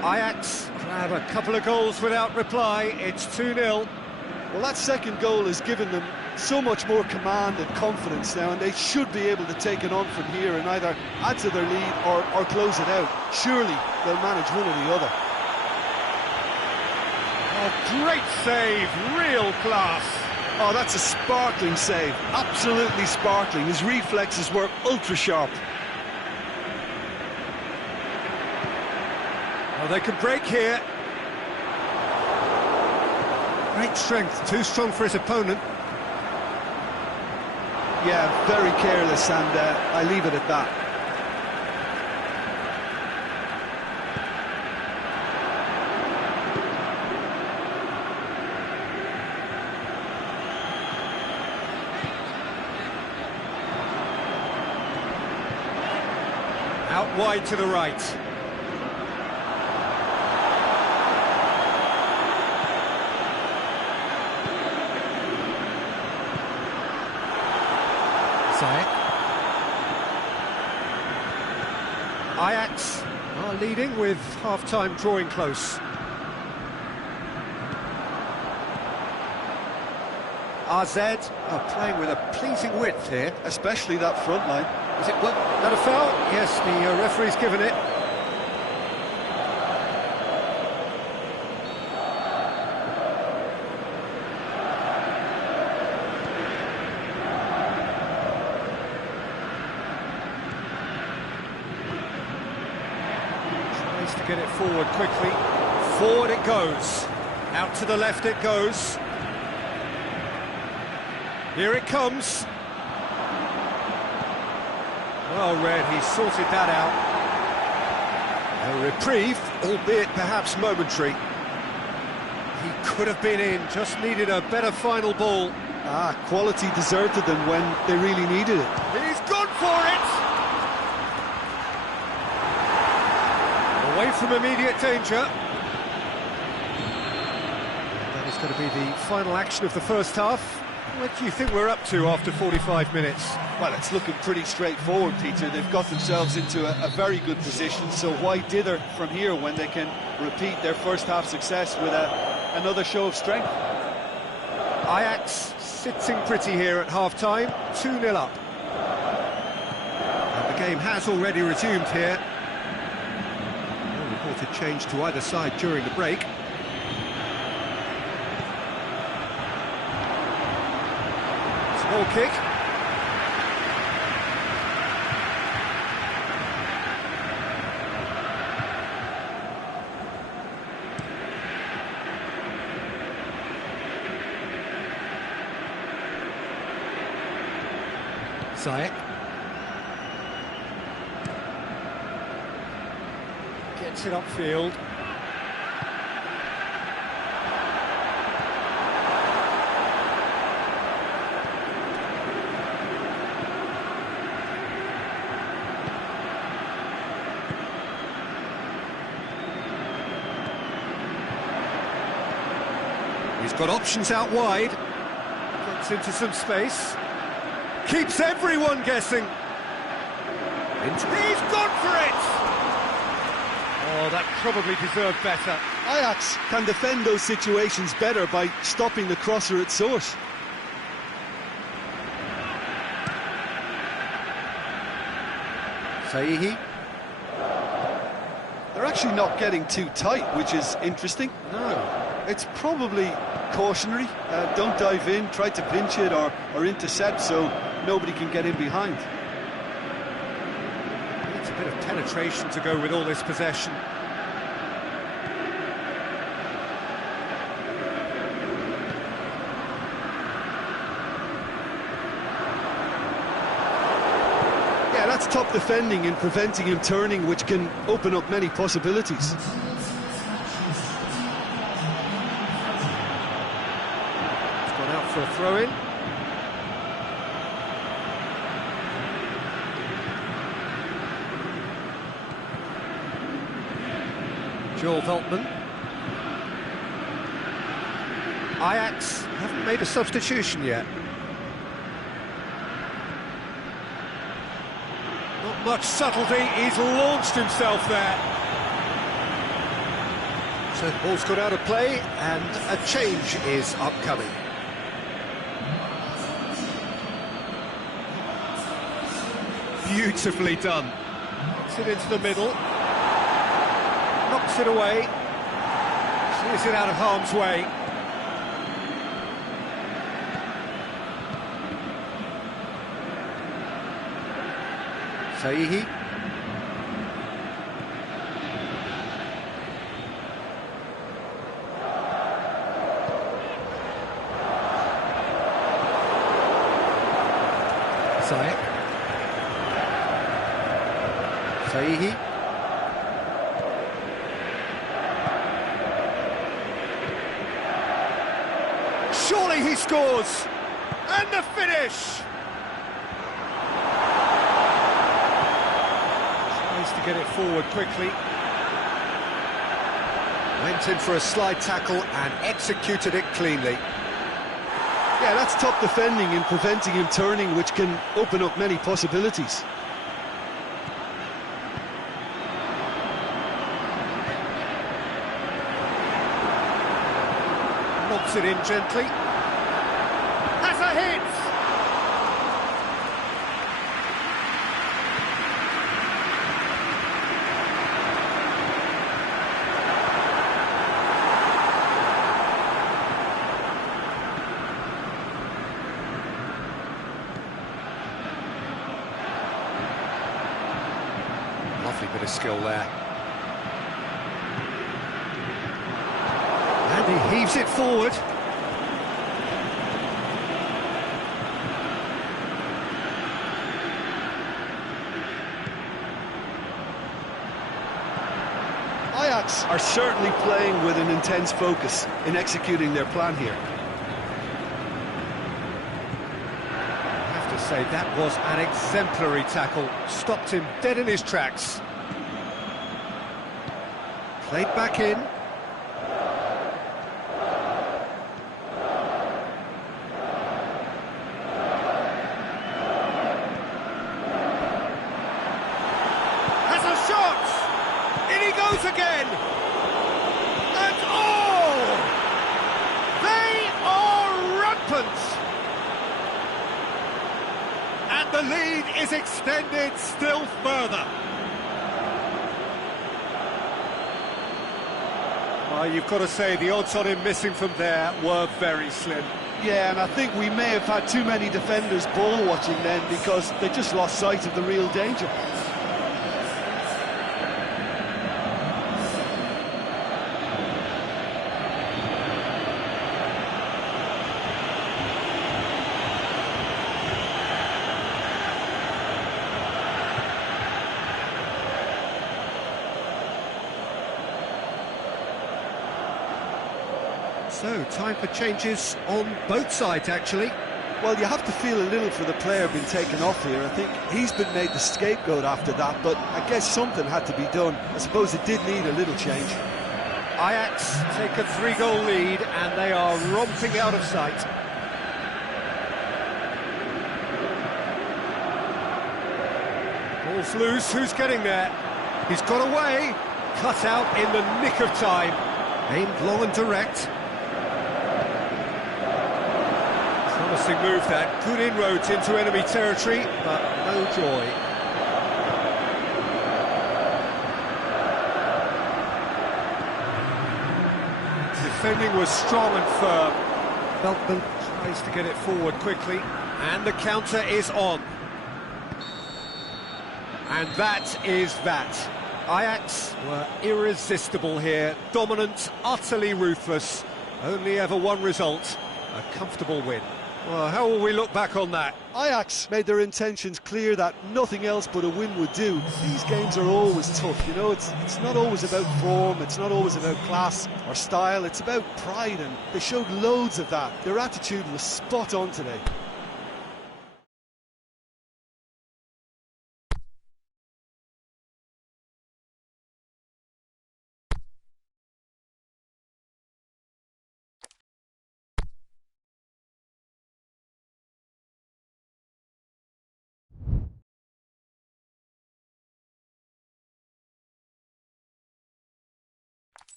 Ajax grab a couple of goals without reply. It's 2-0. Well, that second goal has given them so much more command and confidence now, and they should be able to take it on from here and either add to their lead or close it out. Surely they'll manage one or the other. Oh, great save, real class. Oh, that's a sparkling save, absolutely sparkling. His reflexes were ultra-sharp. Well, they can break here. Great strength, too strong for his opponent. Yeah, very careless, and I leave it at that. Out wide to the right. Ajax are leading with half-time drawing close. RZ are playing with a pleasing width here. Especially that front line. Is it that a foul? Yes, the referee's given it. To get it forward quickly. Forward it goes. Out to the left it goes. Here it comes. Well read, he sorted that out. A reprieve, albeit perhaps momentary. He could have been in, just needed a better final ball. Quality deserted them when they really needed it. He's gone for it! Away from immediate danger. That is going to be the final action of the first half. What do you think we're up to after 45 minutes? Well, it's looking pretty straightforward, Peter. They've got themselves into a very good position, so why dither from here when they can repeat their first half success with another show of strength? Ajax sitting pretty here at half-time, 2-0 up. And the game has already resumed here. No reported change to either side during the break. Small kick. Ziyech gets it upfield. He's got options out wide. Gets into some space. Keeps everyone guessing. He's gone for it! Oh, that probably deserved better. Ajax can defend those situations better by stopping the crosser at source. Sahihi. They're actually not getting too tight, which is interesting. No. It's probably cautionary. Don't dive in, try to pinch it or intercept so nobody can get in behind. It's a bit of penetration to go with all this possession. top defending in preventing him turning, which can open up many possibilities. It's gone out for a throw-in. Joel Veltman. Ajax haven't made a substitution yet. Not much subtlety, he's launched himself there. So the ball's got out of play and a change is upcoming. Beautifully done. Gets it into the middle. Knocks it away. Clears it out of harm's way. Saihi. Zayek. Saihi. Surely he scores! And the finish! Tries to get it forward quickly. Went in for a slide tackle and executed it cleanly. Yeah, that's top defending in preventing him turning, which can open up many possibilities. Knocks it in gently. Has a hit! Lovely bit of skill there. And he heaves it forward. Ajax are certainly playing with an intense focus in executing their plan here. I have to say, that was an exemplary tackle. Stopped him dead in his tracks. Played back in. Has a shot! In he goes again! And oh! They are rampant! And the lead is extended still further. You've got to say, the odds on him missing from there were very slim. Yeah, and I think we may have had too many defenders ball watching then, because they just lost sight of the real danger. So, time for changes on both sides, actually. Well, you have to feel a little for the player being taken off here. I think he's been made the scapegoat after that, but I guess something had to be done. I suppose it did need a little change. Ajax take a 3-goal lead, and they are romping out of sight. Ball's loose, who's getting there? He's got away, cut out in the nick of time. Aimed long and direct. Promising move that, good inroads into enemy territory, but no joy. Defending was strong and firm. Veltman tries to get it forward quickly, and the counter is on. And that is that. Ajax were irresistible here, dominant, utterly ruthless. Only ever one result, a comfortable win. Well, how will we look back on that? Ajax made their intentions clear that nothing else but a win would do. These games are always tough, you know, it's not always about form, it's not always about class or style, it's about pride, and they showed loads of that. Their attitude was spot on today.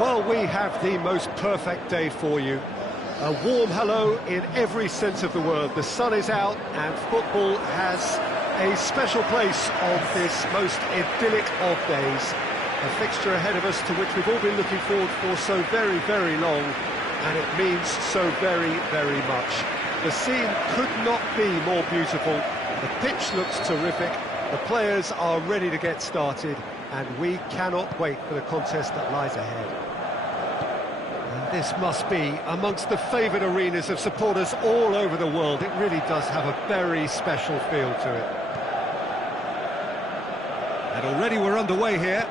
Well, we have the most perfect day for you. A warm hello in every sense of the word. The sun is out and football has a special place on this most idyllic of days. A fixture ahead of us to which we've all been looking forward for so very, very long, and it means so very, very much. The scene could not be more beautiful. The pitch looks terrific. The players are ready to get started, and we cannot wait for the contest that lies ahead. And this must be amongst the favoured arenas of supporters all over the world. It really does have a very special feel to it. And already we're underway here.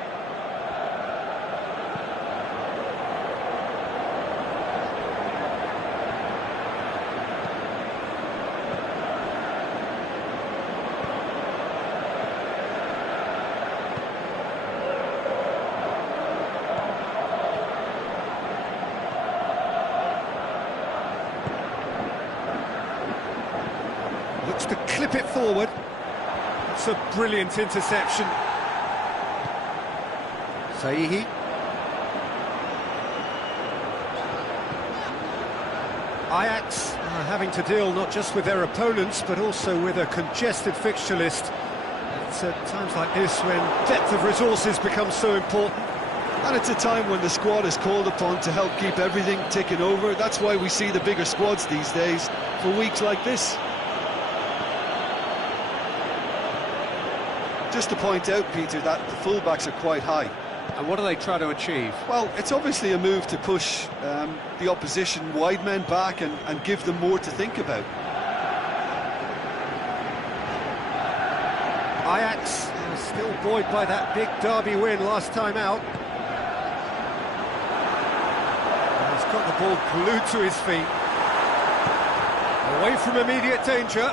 Looks to clip it forward. It's a brilliant interception. Saihi. Ajax are having to deal not just with their opponents, but also with a congested fixture list. It's at times like this when depth of resources becomes so important. And it's a time when the squad is called upon to help keep everything ticking over. That's why we see the bigger squads these days for weeks like this. Just to point out, Peter, that the fullbacks are quite high. And what do they try to achieve? Well, it's obviously a move to push the opposition wide men back and give them more to think about. Ajax are still buoyed by that big derby win last time out. And he's got the ball glued to his feet. Away from immediate danger.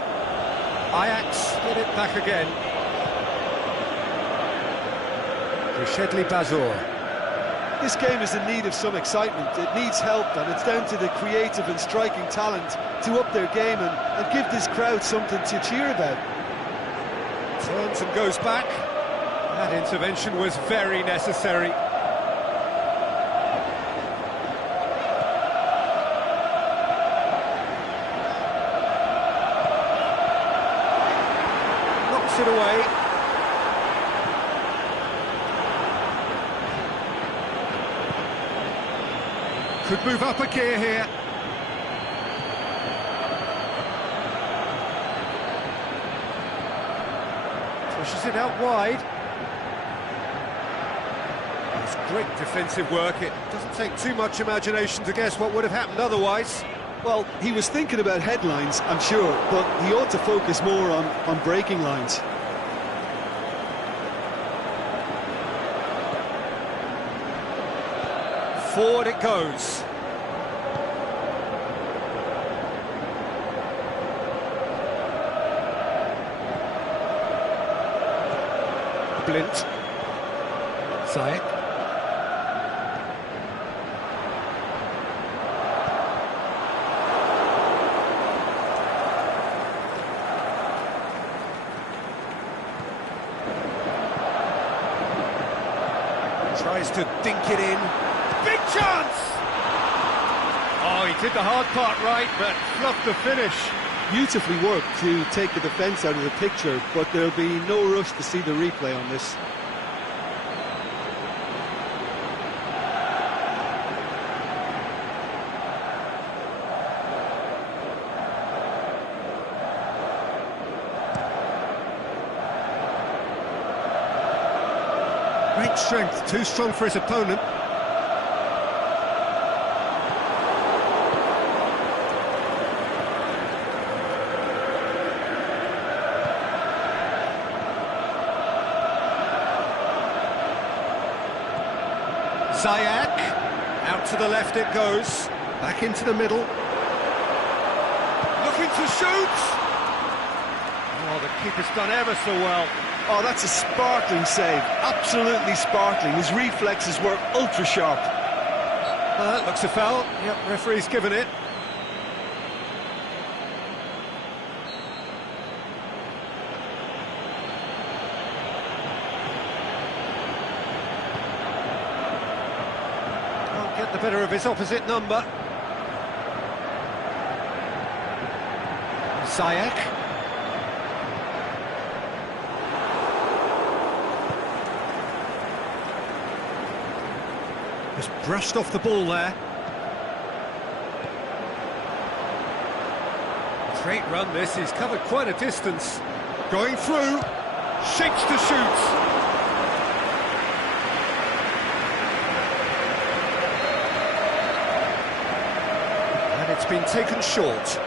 Ajax get it back again. Shedley Bazor. This game is in need of some excitement. It needs help, and it's down to the creative and striking talent to up their game and give this crowd something to cheer about. Turns and goes back. That intervention was very necessary. Knocks it away. Could move up a gear here. Pushes it out wide. It's great defensive work. It doesn't take too much imagination to guess what would have happened otherwise. Well, he was thinking about headlines, I'm sure, but he ought to focus more on breaking lines. Forward it goes. Blint. Ziyech. Tries to dink it in. Big chance! Oh, he did the hard part right, but fluffed the finish. Beautifully worked to take the defence out of the picture, but there'll be no rush to see the replay on this. Great strength, too strong for his opponent. Ziyech, out to the left it goes, back into the middle. Looking to shoot! Oh, the keeper's done ever so well. Oh, that's a sparkling save, absolutely sparkling. His reflexes were ultra sharp. Looks a foul. Yep, referee's given it. Can't get the better of his opposite number. Ziyech. Just brushed off the ball there. Great run this, he's covered quite a distance. Going through, shapes to shoot. And it's been taken short.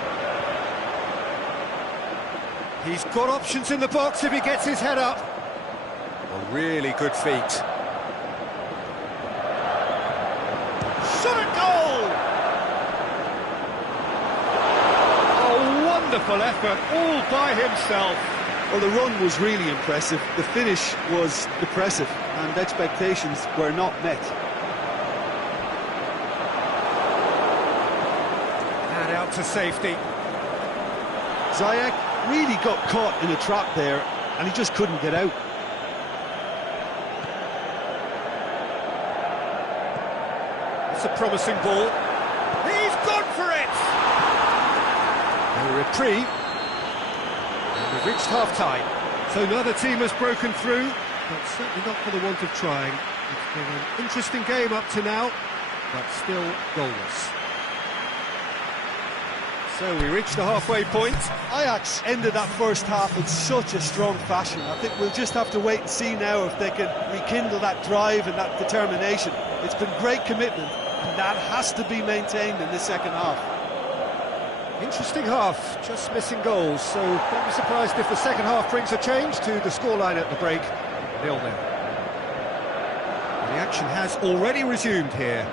He's got options in the box if he gets his head up. A really good feat. Shot at goal! Oh, wonderful effort, all by himself. Well, the run was really impressive, the finish was impressive, and expectations were not met. And out to safety. Ziyech really got caught in a trap there, and he just couldn't get out. It's a promising ball. He's gone for it! A reprieve. And we've reached half-time. So neither team has broken through, but certainly not for the want of trying. It's been an interesting game up to now, but still goalless. So we reached the halfway point. Ajax ended that first half in such a strong fashion. I think we'll just have to wait and see now if they can rekindle that drive and that determination. It's been great commitment, and that has to be maintained in the second half. Interesting half, just missing goals, so don't be surprised if the second half brings a change to the scoreline at the break. 0-0. The action has already resumed here.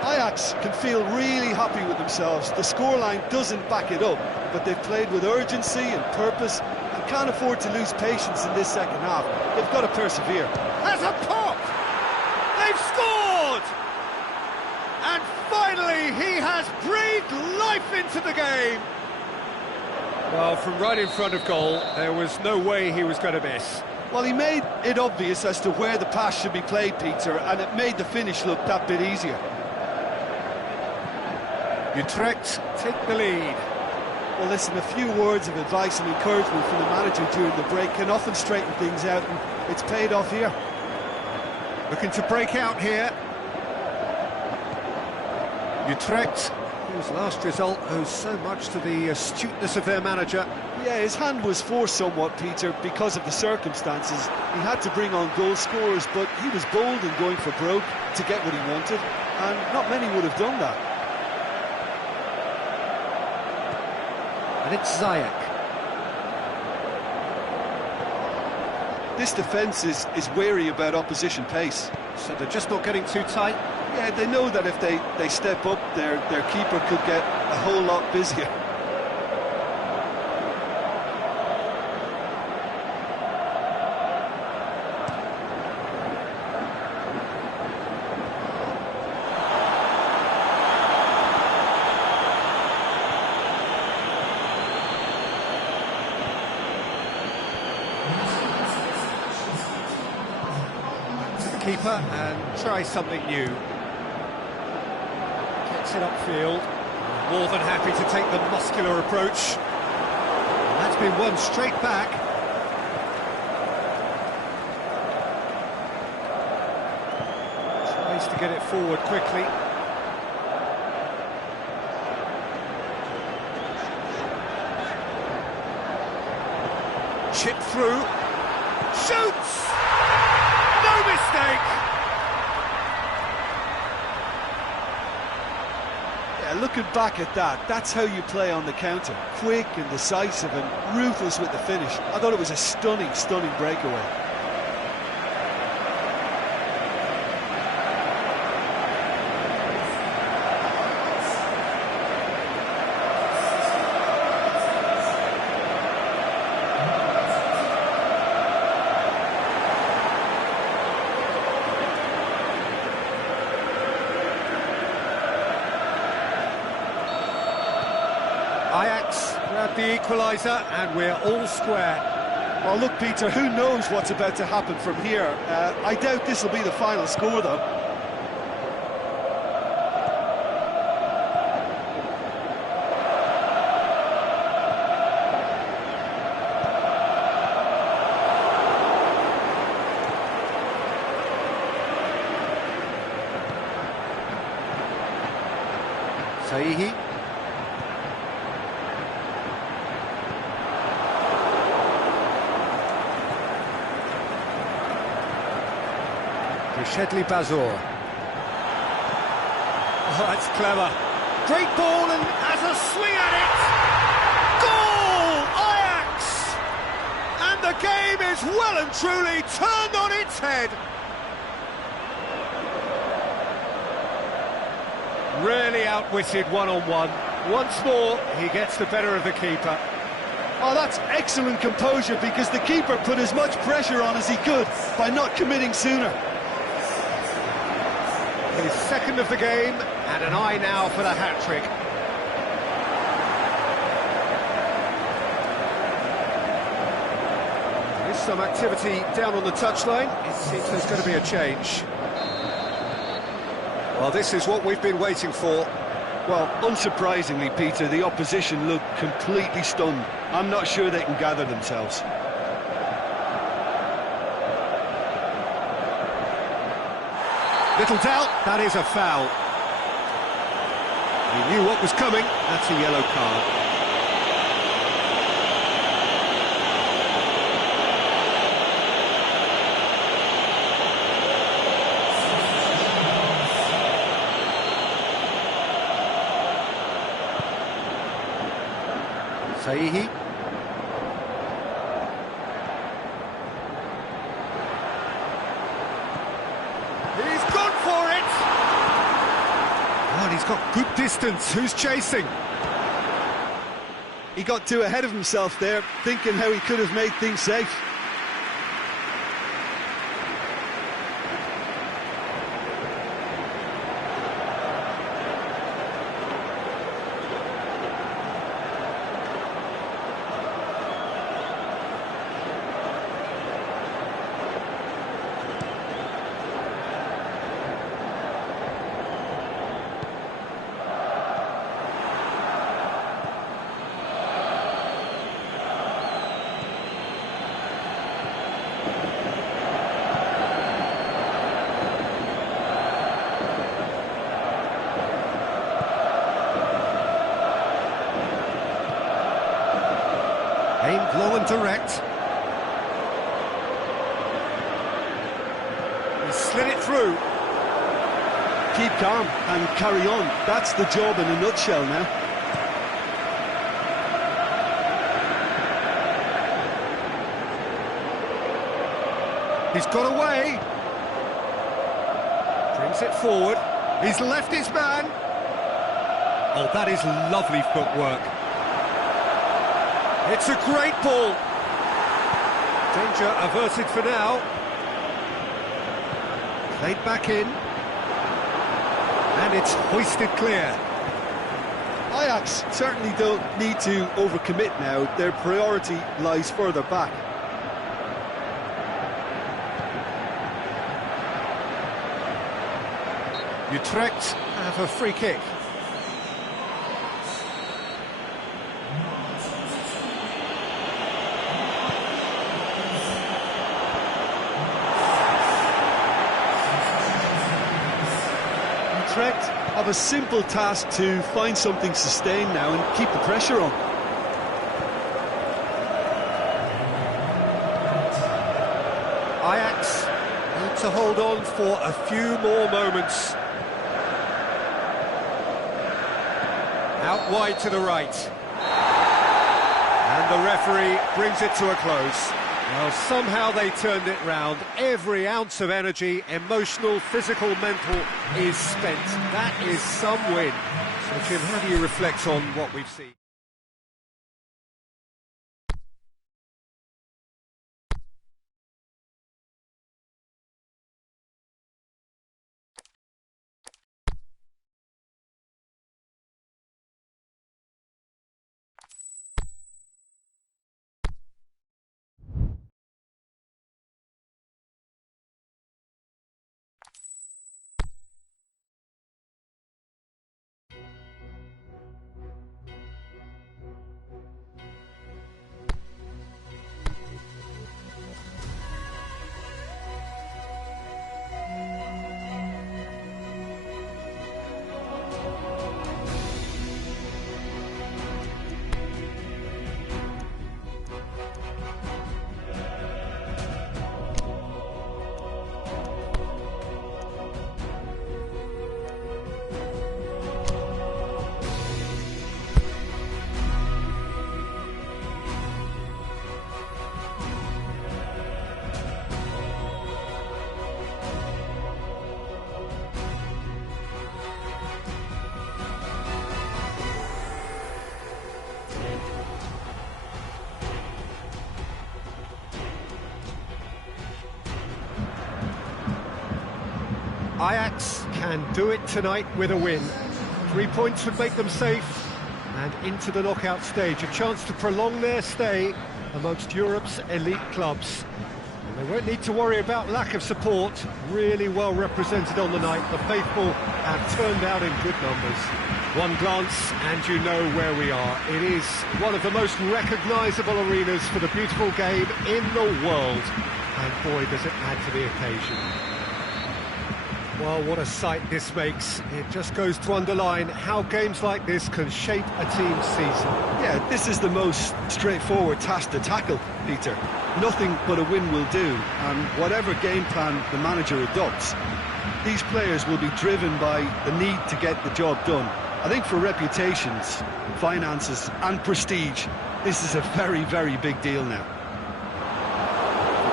Ajax can feel really happy with themselves. The scoreline doesn't back it up, but they've played with urgency and purpose and can't afford to lose patience in this second half. They've got to persevere. Has a pop! They've scored! And finally, he has breathed life into the game. Well, from right in front of goal, there was no way he was going to miss. Well, he made it obvious as to where the pass should be played, Peter, and it made the finish look that bit easier. Utrecht take the lead. Well, listen, a few words of advice and encouragement from the manager during the break can often straighten things out, and it's paid off here. Looking to break out here. Utrecht, whose last result owes so much to the astuteness of their manager. Yeah, his hand was forced somewhat, Peter, because of the circumstances. He had to bring on goal scorers, but he was bold in going for broke to get what he wanted, and not many would have done that. And it's Ziyech. This defence is wary about opposition pace. So they're just not getting too tight? Yeah, they know that if they step up, their keeper could get a whole lot busier. keeper and try something new. Gets it upfield. More than happy to take the muscular approach. And that's been won straight back. Tries to get it forward quickly. Chip through. Shoots! No mistake! Yeah, looking back at that, that's how you play on the counter. Quick and decisive and ruthless with the finish. I thought it was a stunning, stunning breakaway. Ajax grab the equaliser and we're all square. Well, look, Peter, who knows what's about to happen from here? I doubt this will be the final score, though. Saihi. Shedley Bazor. Oh, that's clever. Great ball and has a swing at it. Goal! Ajax! And the game is well and truly turned on its head. Really outwitted one-on-one. Once more, he gets the better of the keeper. Oh, that's excellent composure because the keeper put as much pressure on as he could by not committing sooner. His second of the game, and an eye now for the hat-trick. There's some activity down on the touchline. It seems there's going to be a change. Well, this is what we've been waiting for. Well, unsurprisingly, Peter, the opposition look completely stunned. I'm not sure they can gather themselves. Little doubt, that is a foul. He knew what was coming, that's a yellow card. Saihi. He's got good distance. Who's chasing? He got too ahead of himself there, thinking how he could have made things safe. Aimed low and direct. He slid it through. Keep calm and carry on. That's the job in a nutshell now. He's got away. Brings it forward. He's left his man. Oh, that is lovely footwork. It's a great ball. Danger averted for now. Played back in. And it's hoisted clear. Ajax certainly don't need to overcommit now. Their priority lies further back. Utrecht have a free kick. Utrecht have a simple task to find something sustained now and keep the pressure on. Ajax need to hold on for a few more moments. Out wide to the right. And the referee brings it to a close. Well, somehow they turned it round. Every ounce of energy, emotional, physical, mental, is spent. That is some win. So, Jim, how do you reflect on what we've seen? Ajax can do it tonight with a win. 3 points would make them safe and into the knockout stage. A chance to prolong their stay amongst Europe's elite clubs. And they won't need to worry about lack of support. Really well represented on the night. The faithful have turned out in good numbers. One glance and you know where we are. It is one of the most recognisable arenas for the beautiful game in the world. And boy, does it add to the occasion. Well, what a sight this makes. It just goes to underline how games like this can shape a team's season. Yeah, this is the most straightforward task to tackle, Peter. Nothing but a win will do, and whatever game plan the manager adopts, these players will be driven by the need to get the job done. I think for reputations, finances and prestige, this is a very, very big deal now.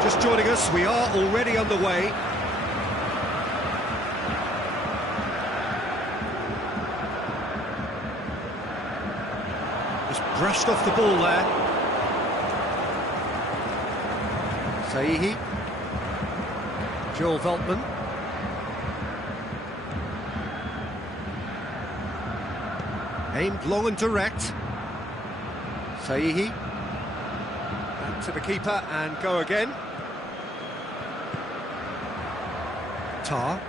Just joining us, we are already underway. Brushed off the ball there. Saihi. Joel Veltman. Aimed long and direct. Saihi. Back to the keeper and go again. Tar.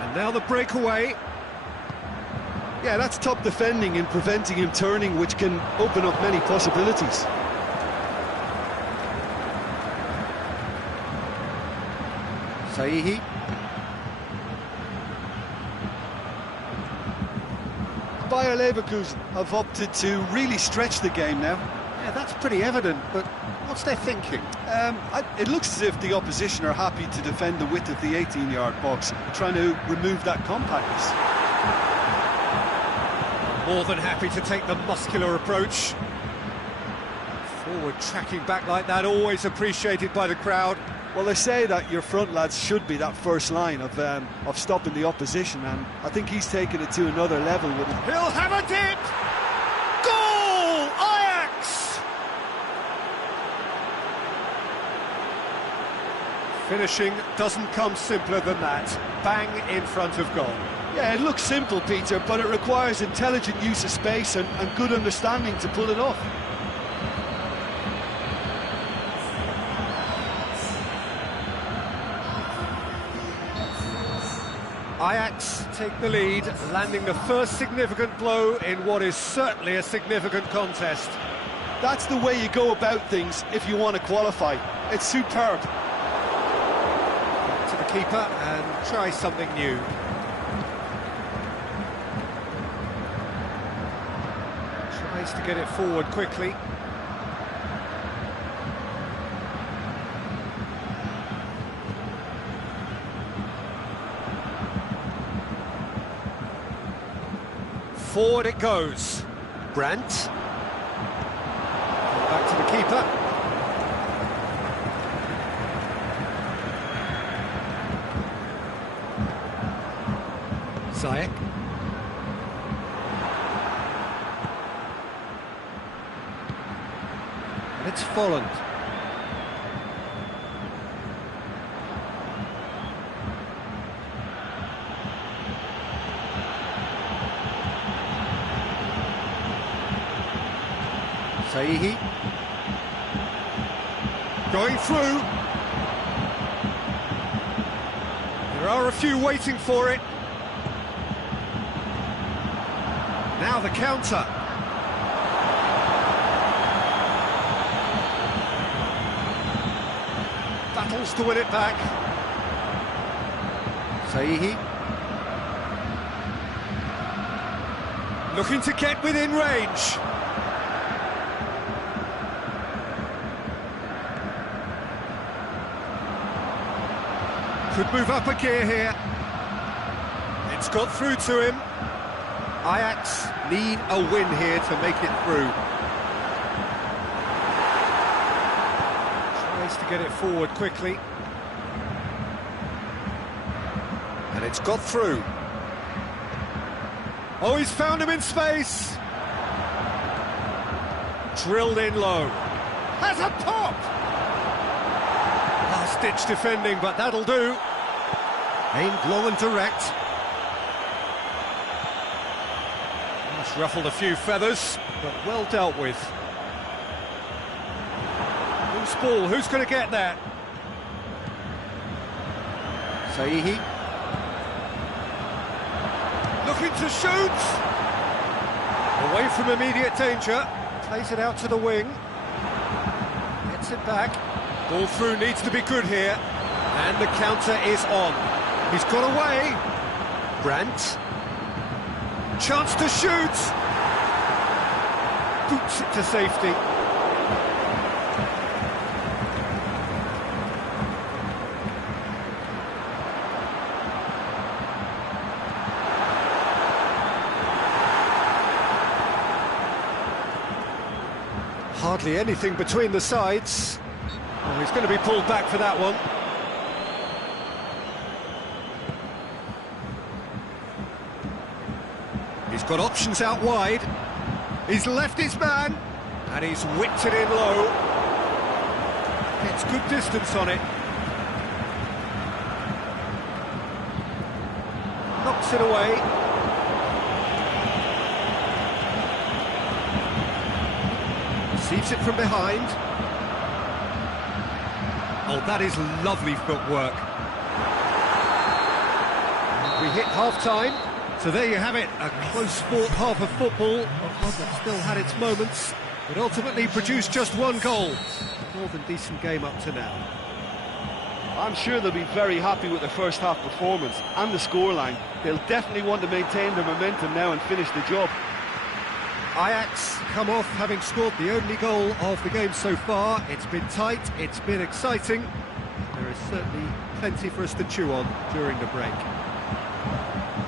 And now the breakaway. Yeah, that's top defending and preventing him turning, which can open up many possibilities. Saihi. Bayer Leverkusen have opted to really stretch the game now. Yeah, that's pretty evident, but what's their thinking? It looks as if the opposition are happy to defend the width of the 18-yard box, trying to remove that compactness. More than happy to take the muscular approach. Forward tracking back like that, always appreciated by the crowd. Well, they say that your front lads should be that first line of stopping the opposition, and I think he's taken it to another level with it. He'll have a dip! Goal! Ajax! Finishing doesn't come simpler than that. Bang in front of goal. Yeah, it looks simple, Peter, but it requires intelligent use of space and good understanding to pull it off. Ajax take the lead, landing the first significant blow in what is certainly a significant contest. That's the way you go about things if you want to qualify. It's superb. To the keeper and try something new. Tries to get it forward quickly. Forward it goes. Brandt. Back to the keeper. Ziyech. And it's Folland. Sahihi. Going through. There are a few waiting for it. Now the counter. Battles to win it back. Sahihi. Looking to get within range. Could move up a gear here. It's got through to him. Ajax need a win here to make it through. Tries to get it forward quickly. And it's got through. Oh, he's found him in space. Drilled in low. Has a pop! Last-ditch defending, but that'll do. Aimed low and direct. Just ruffled a few feathers, but well dealt with. Loose ball, who's going to get that? Sahihi. Looking to shoot! Away from immediate danger. Plays it out to the wing. Gets it back. Ball through needs to be good here. And the counter is on. He's got away. Brandt. Chance to shoot. Boots it to safety. Hardly anything between the sides. Oh, he's going to be pulled back for that one. He's got options out wide. He's left his man, and he's whipped it in low. Gets good distance on it. Knocks it away. Receives it from behind. Oh, that is lovely footwork. We hit half-time. So there you have it, a close-fought half of football, one that still had its moments, but ultimately produced just one goal. More than decent game up to now. I'm sure they'll be very happy with their first half performance and the scoreline. They'll definitely want to maintain their momentum now and finish the job. Ajax come off having scored the only goal of the game so far. It's been tight, it's been exciting. There is certainly plenty for us to chew on during the break.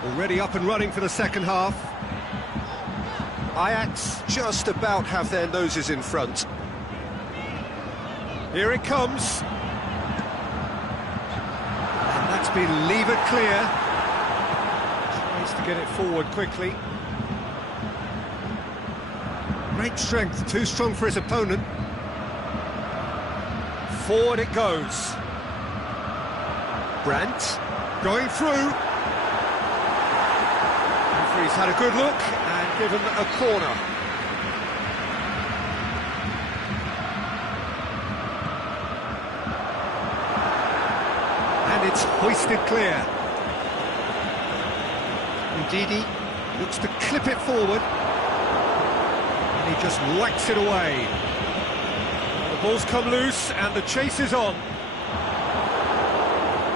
Already up and running for the second half. Ajax just about have their noses in front. Here it comes. And that's been levered clear. Tries to get it forward quickly. Great strength, too strong for his opponent. Forward it goes. Brandt going through. He's had a good look and given a corner. And it's hoisted clear. Ndidi looks to clip it forward. And he just whacks it away. The ball's come loose and the chase is on.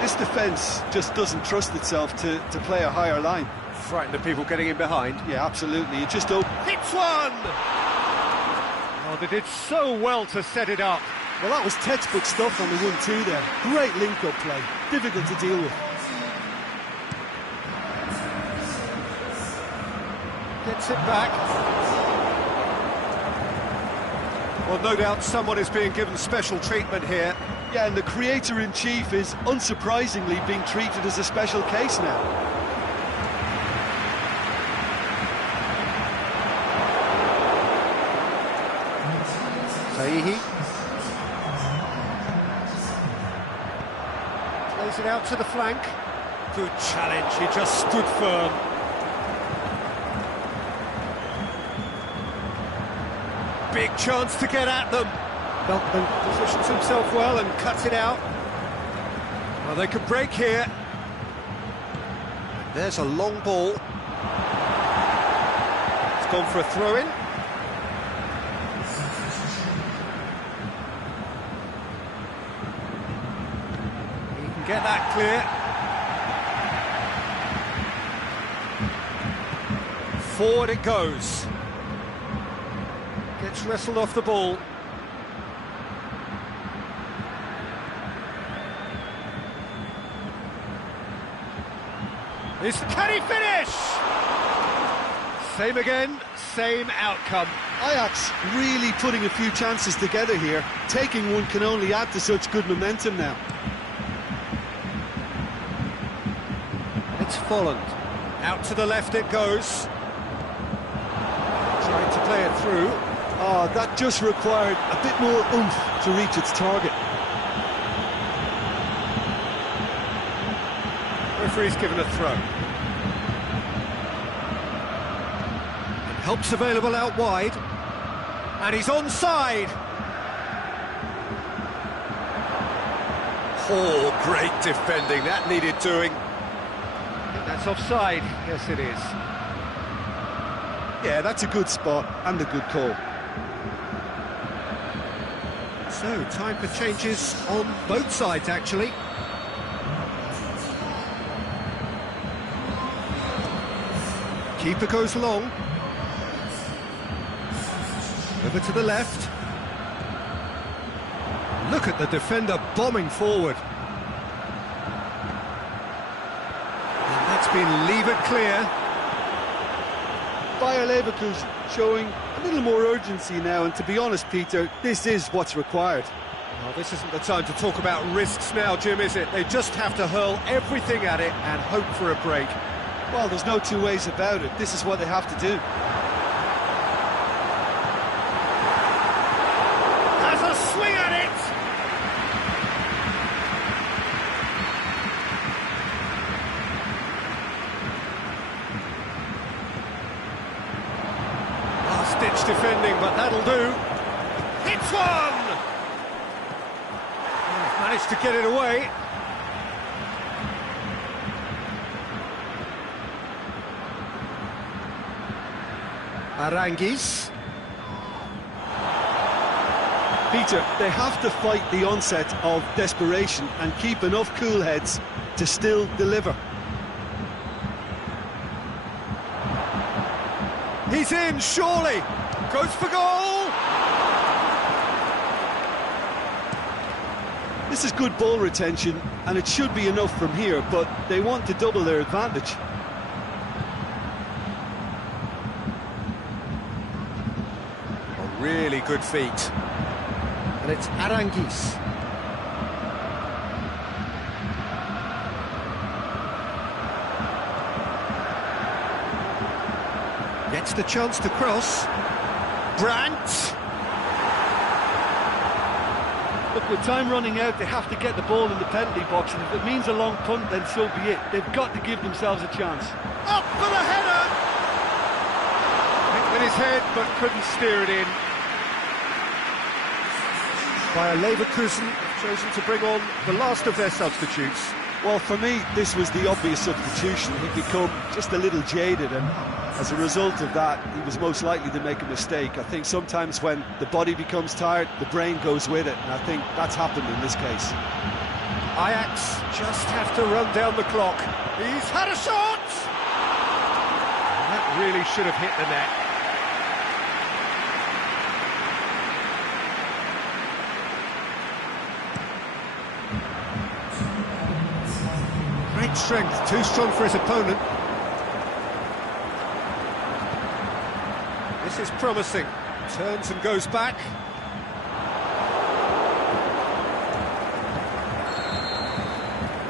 This defence just doesn't trust itself to play a higher line. Frightened of people getting in behind. Yeah, absolutely. It just hits one! Oh, they did so well to set it up. Well, that was textbook stuff on the 1-2 there. Great link-up play. Difficult to deal with. Gets it back. Well, no doubt someone is being given special treatment here. Yeah, and the creator-in-chief is unsurprisingly being treated as a special case now. Sahihi plays it out to the flank. Good challenge, he just stood firm. Big chance to get at them. Beltman positions himself well and cuts it out. Well, they could break here. There's a long ball. It's gone for a throw-in. He can get that clear. Forward it goes. Gets wrestled off the ball. Can he finish? Same again, same outcome. Ajax really putting a few chances together here. Taking one can only add to such good momentum now. It's Folland. Out to the left it goes. Trying to play it through. Oh, that just required a bit more oomph to reach its target. Referee's given a throw. And help's available out wide. And he's onside. Oh, great defending. That needed doing. I think that's offside. Yes, it is. Yeah, that's a good spot and a good call. So, time for changes on both sides, actually. Keeper goes long. Over to the left. Look at the defender bombing forward. And that's been levered clear. Bayer Leverkusen showing a little more urgency now, and to be honest, Peter, this is what's required. Well, this isn't the time to talk about risks now, Jim, is it? They just have to hurl everything at it and hope for a break. Well, there's no two ways about it. This is what they have to do. Has a swing at it! Last-ditch defending, but that'll do. Hits one! He's managed to get it away. Aranguiz. Peter, they have to fight the onset of desperation and keep enough cool heads to still deliver. He's in, surely. Goes for goal. This is good ball retention, and it should be enough from here, but they want to double their advantage. Really good feet. And it's Aranguiz. Gets the chance to cross. Brandt. Look, with time running out, they have to get the ball in the penalty box, and if it means a long punt, then so be it. They've got to give themselves a chance. Up for the header! Hit with his head, but couldn't steer it in. Bayer Leverkusen have chosen to bring on the last of their substitutes. Well, for me, this was the obvious substitution. He'd become just a little jaded, and as a result of that, he was most likely to make a mistake. I think sometimes when the body becomes tired, the brain goes with it, and I think that's happened in this case. Ajax just have to run down the clock. He's had a shot! And that really should have hit the net. Great strength, too strong for his opponent. This is promising. Turns and goes back.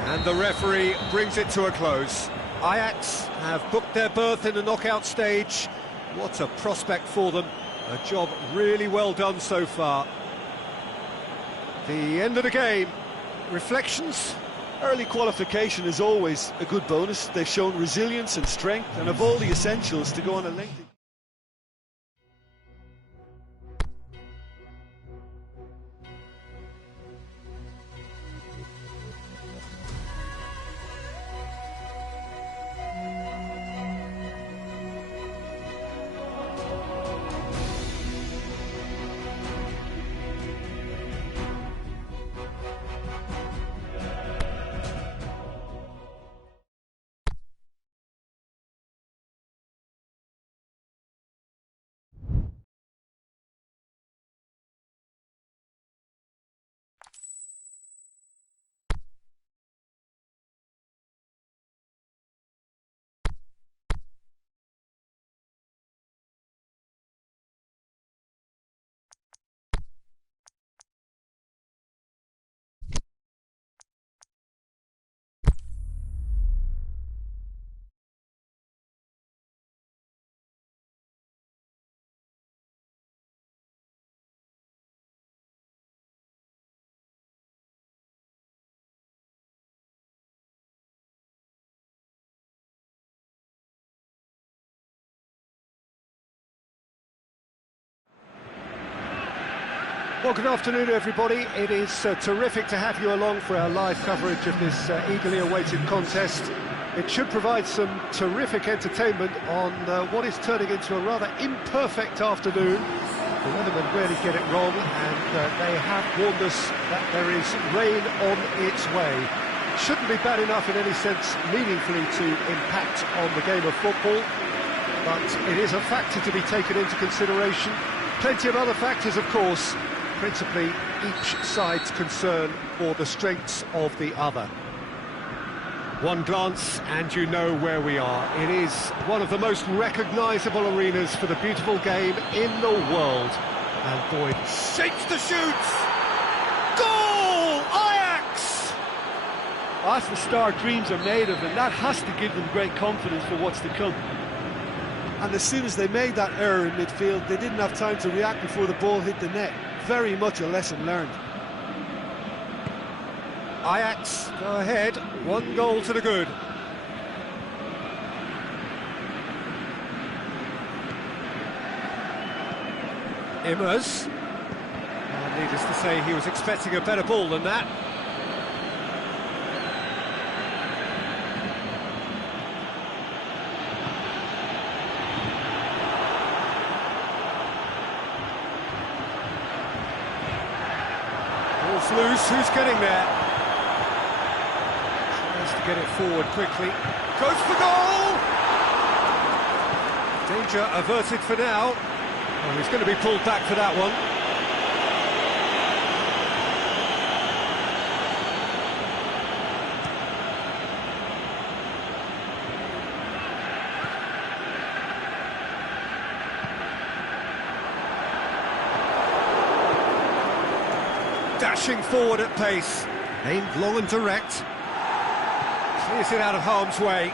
And the referee brings it to a close. Ajax have booked their berth in the knockout stage. What a prospect for them. A job really well done so far. The end of the game. Reflections? Early qualification is always a good bonus. They've shown resilience and strength, and have all the essentials to go on a lengthy... Well, good afternoon, everybody. It is terrific to have you along for our live coverage of this eagerly awaited contest. It should provide some terrific entertainment on what is turning into a rather imperfect afternoon. The weathermen really get it wrong, and they have warned us that there is rain on its way. It shouldn't be bad enough in any sense meaningfully to impact on the game of football, but it is a factor to be taken into consideration. Plenty of other factors, of course, principally each side's concern for the strengths of the other. One glance and you know where we are. It is one of the most recognisable arenas for the beautiful game in the world. And Boyd shapes to shoot! Goal! Ajax! That's the start dreams are made of, and that has to give them great confidence for what's to come. And as soon as they made that error in midfield, they didn't have time to react before the ball hit the net. Very much a lesson learned. Ajax go ahead, 1 goal to the good. Immers. Needless to say, he was expecting a better ball than that. Ball's loose, who's getting there? Tries to get it forward quickly. Goes for goal! Danger averted for now. Oh, he's going to be pulled back for that one. Dashing forward at pace, aimed long and direct, clears it out of harm's way.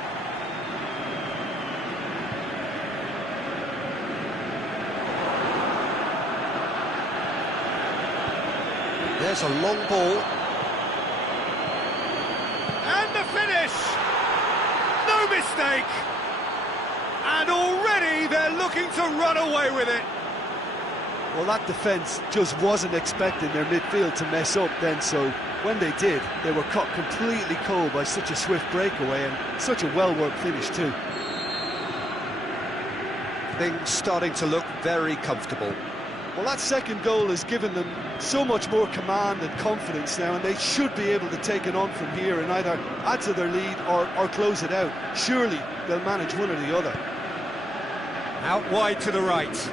There's a long ball. And the finish! No mistake! And already they're looking to run away with it. Well, that defence just wasn't expecting their midfield to mess up then, so when they did, they were caught completely cold by such a swift breakaway and such a well-worked finish too. Things starting to look very comfortable. Well, that second goal has given them so much more command and confidence now, and they should be able to take it on from here and either add to their lead or close it out. Surely they'll manage one or the other. Out wide to the right.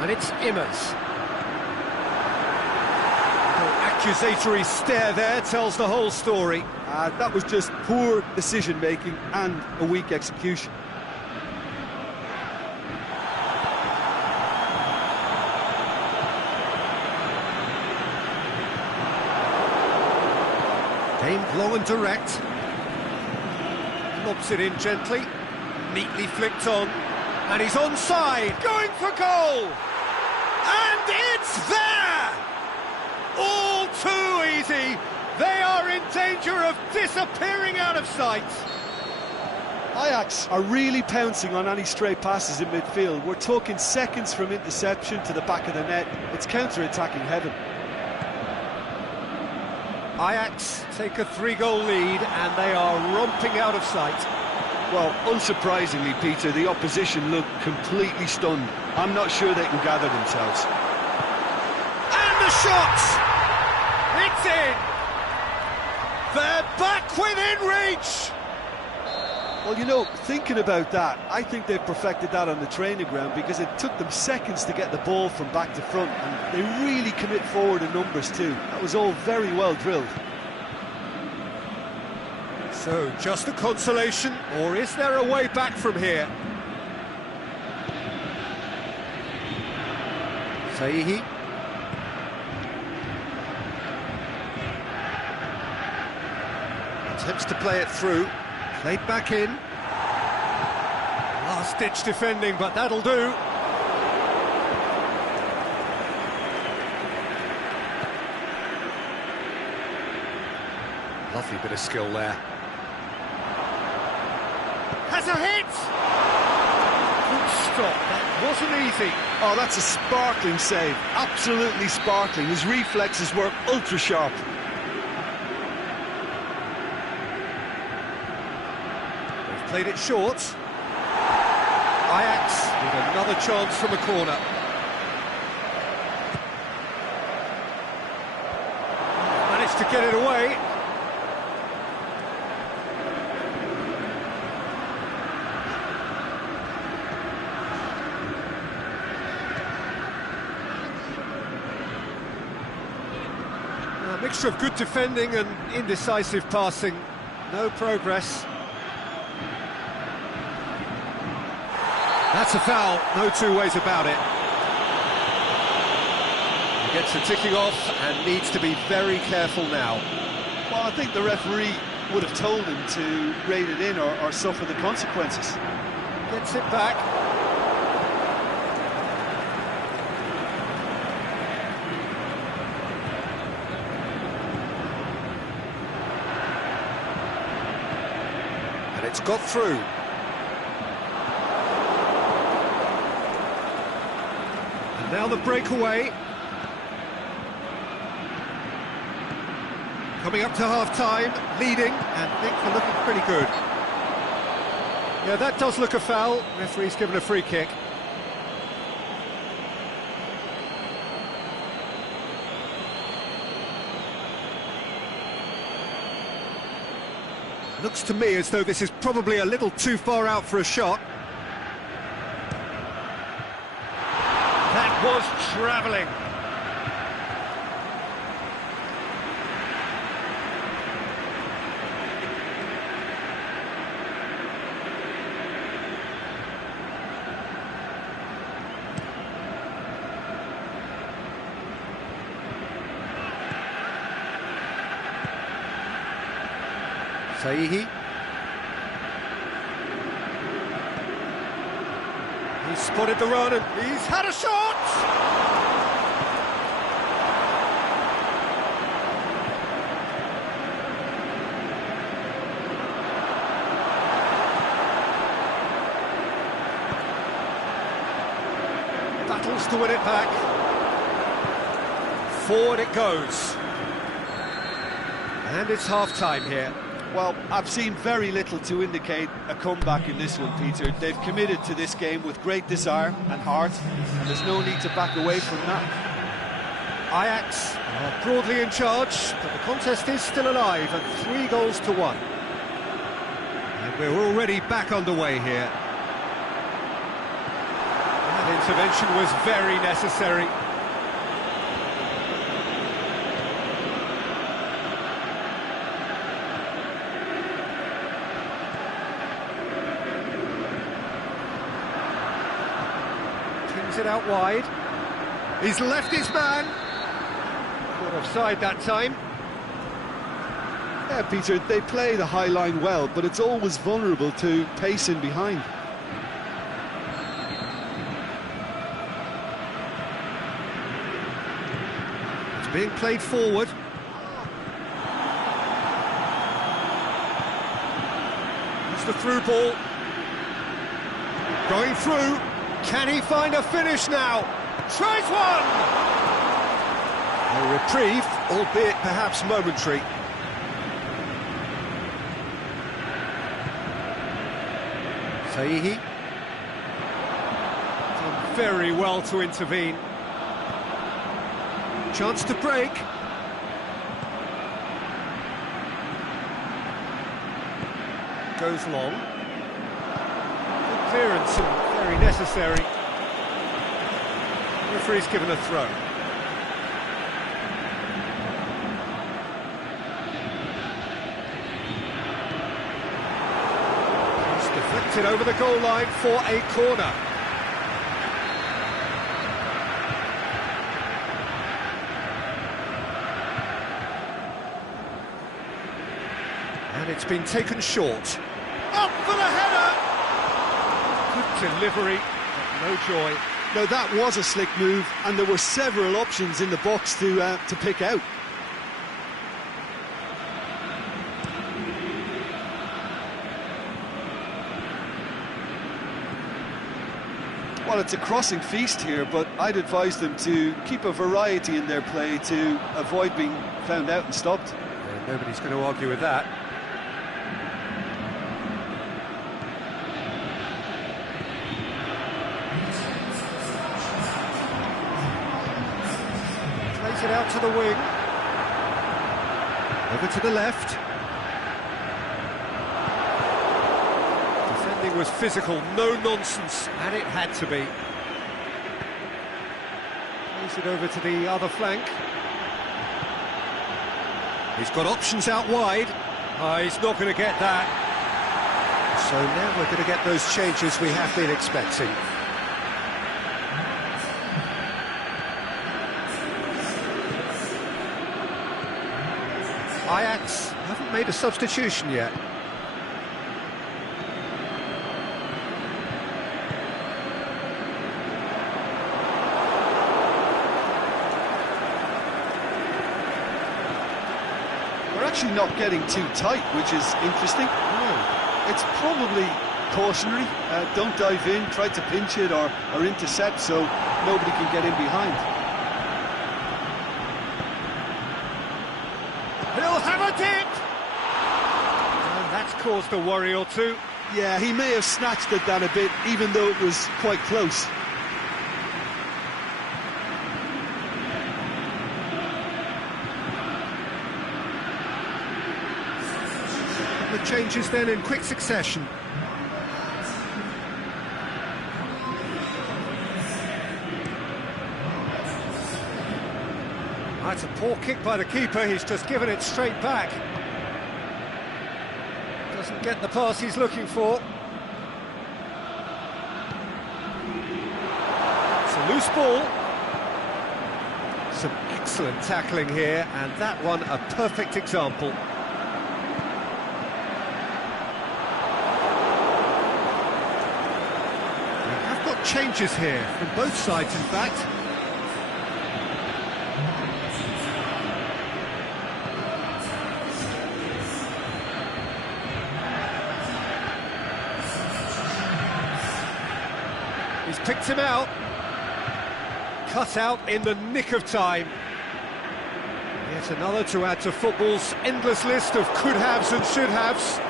And it's Immers. Accusatory stare there tells the whole story. That was just poor decision-making and a weak execution. Aimed long and direct. Lobs it in gently. Neatly flicked on. And he's onside. Going for goal! And it's there! All too easy. They are in danger of disappearing out of sight. Ajax are really pouncing on any stray passes in midfield. We're talking seconds from interception to the back of the net. It's counter-attacking heaven. Ajax take a 3-goal lead and they are romping out of sight. Well, unsurprisingly, Peter, the opposition look completely stunned. I'm not sure they can gather themselves. And the shot! It's in! They're back within reach! Well, you know, thinking about that, I think they've perfected that on the training ground because it took them seconds to get the ball from back to front, and they really commit forward in numbers too. That was all very well drilled. So, just a consolation, or is there a way back from here? Saihi. Attempts to play it through. Played back in. Last-ditch defending, but that'll do. Lovely bit of skill there. Has a hit! Good stop, that wasn't easy. Oh, that's a sparkling save. Absolutely sparkling. His reflexes were ultra-sharp. Played it short. Ajax with another chance from a corner. Managed to get it away. A mixture of good defending and indecisive passing. No progress. That's a foul, no two ways about it. He gets the ticking off and needs to be very careful now. Well, I think the referee would have told him to rate it in or suffer the consequences. Gets it back. And it's got through. Now the breakaway. Coming up to half-time, leading, and things are looking pretty good. Yeah, that does look a foul. Referee's given a free kick. Looks to me as though this is probably a little too far out for a shot. That was travelling. Saihi. He's spotted the run and he's had a shot! Battles to win it back. forward it goes. And it's half-time here. Well, I've seen very little to indicate a comeback in this one, Peter. They've committed to this game with great desire and heart, and there's no need to back away from that. Ajax are broadly in charge, but the contest is still alive at 3-1. And we're already back underway here. That intervention was very necessary. Kings it out wide. He's left his man. Caught offside that time. Yeah, Peter, they play the high line well, but it's always vulnerable to pace in behind. It's being played forward. It's the through ball. Going through. Can he find a finish now? Tries one! A reprieve, albeit perhaps momentary. Saihi. Done very well to intervene. Chance to break. Goes long. Good clearance and very necessary. Referee's given a throw. It's deflected over the goal line for a corner. And it's been taken short. Up for the header! Good delivery, but no joy. No, that was a slick move, and there were several options in the box to pick out. Well, it's a crossing feast here, but I'd advise them to keep a variety in their play to avoid being found out and stopped. Yeah, nobody's going to argue with that. Plays it out to the wing. Over to the left. Defending was physical, no nonsense, and it had to be. Plays it over to the other flank. He's got options out wide. He's not going to get that. So now we're going to get those changes we have been expecting. Ajax haven't made a substitution yet. We're actually not getting too tight, which is interesting. It's probably cautionary. Don't dive in, try to pinch it or intercept so nobody can get in behind. He'll have a dip! And that's caused a worry or two. Yeah, he may have snatched at that a bit, even though it was quite close. The changes then in quick succession. That's a poor kick by the keeper, he's just given it straight back. Doesn't get the pass he's looking for. It's a loose ball. Some excellent tackling here, and that one a perfect example. We have got changes here, from both sides in fact. He's picked him out. Cut out in the nick of time. It's another to add to football's endless list of could-haves and should-haves.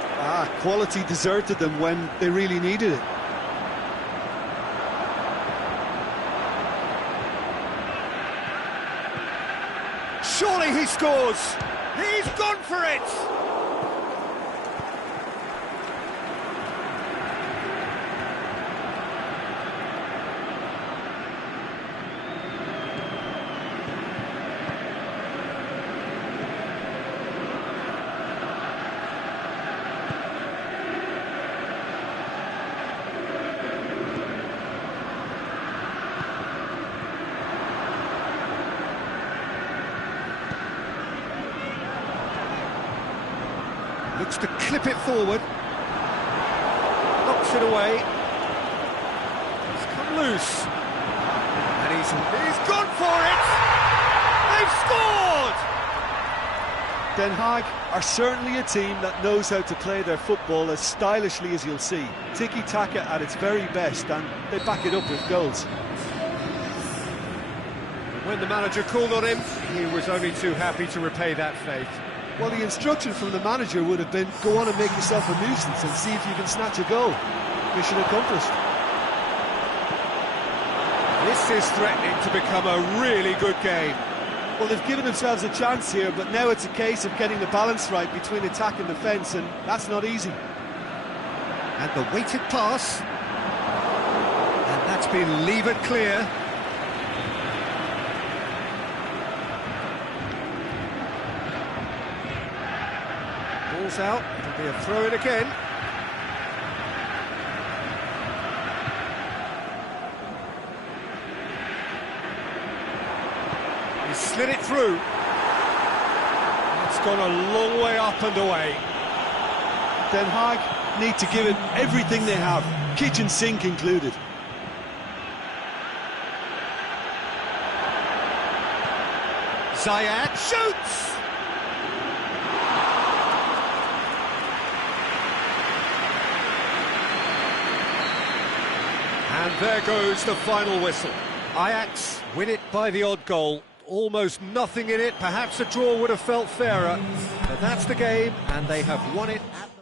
Quality deserted them when they really needed it. Surely he scores! He's gone for it! Looks to clip it forward. Knocks it away. It's come loose. And he's gone for it! They've scored! Den Haag are certainly a team that knows how to play their football as stylishly as you'll see. Tiki-taka at its very best, and they back it up with goals. When the manager called on him, he was only too happy to repay that faith. Well, the instruction from the manager would have been, go on and make yourself a nuisance and see if you can snatch a goal. Mission accomplished. This is threatening to become a really good game. Well, they've given themselves a chance here, but now it's a case of getting the balance right between attack and defence, and that's not easy. And the weighted pass. And that's been levered clear. Ball's out, it'll be a throw-in again. He slid it through. It's gone a long way up and away. Den Haag need to give it everything they have, kitchen sink included. Zayat shoots! And there goes the final whistle. Ajax win it by the odd goal. Almost nothing in it. Perhaps a draw would have felt fairer. But that's the game, and they have won it at the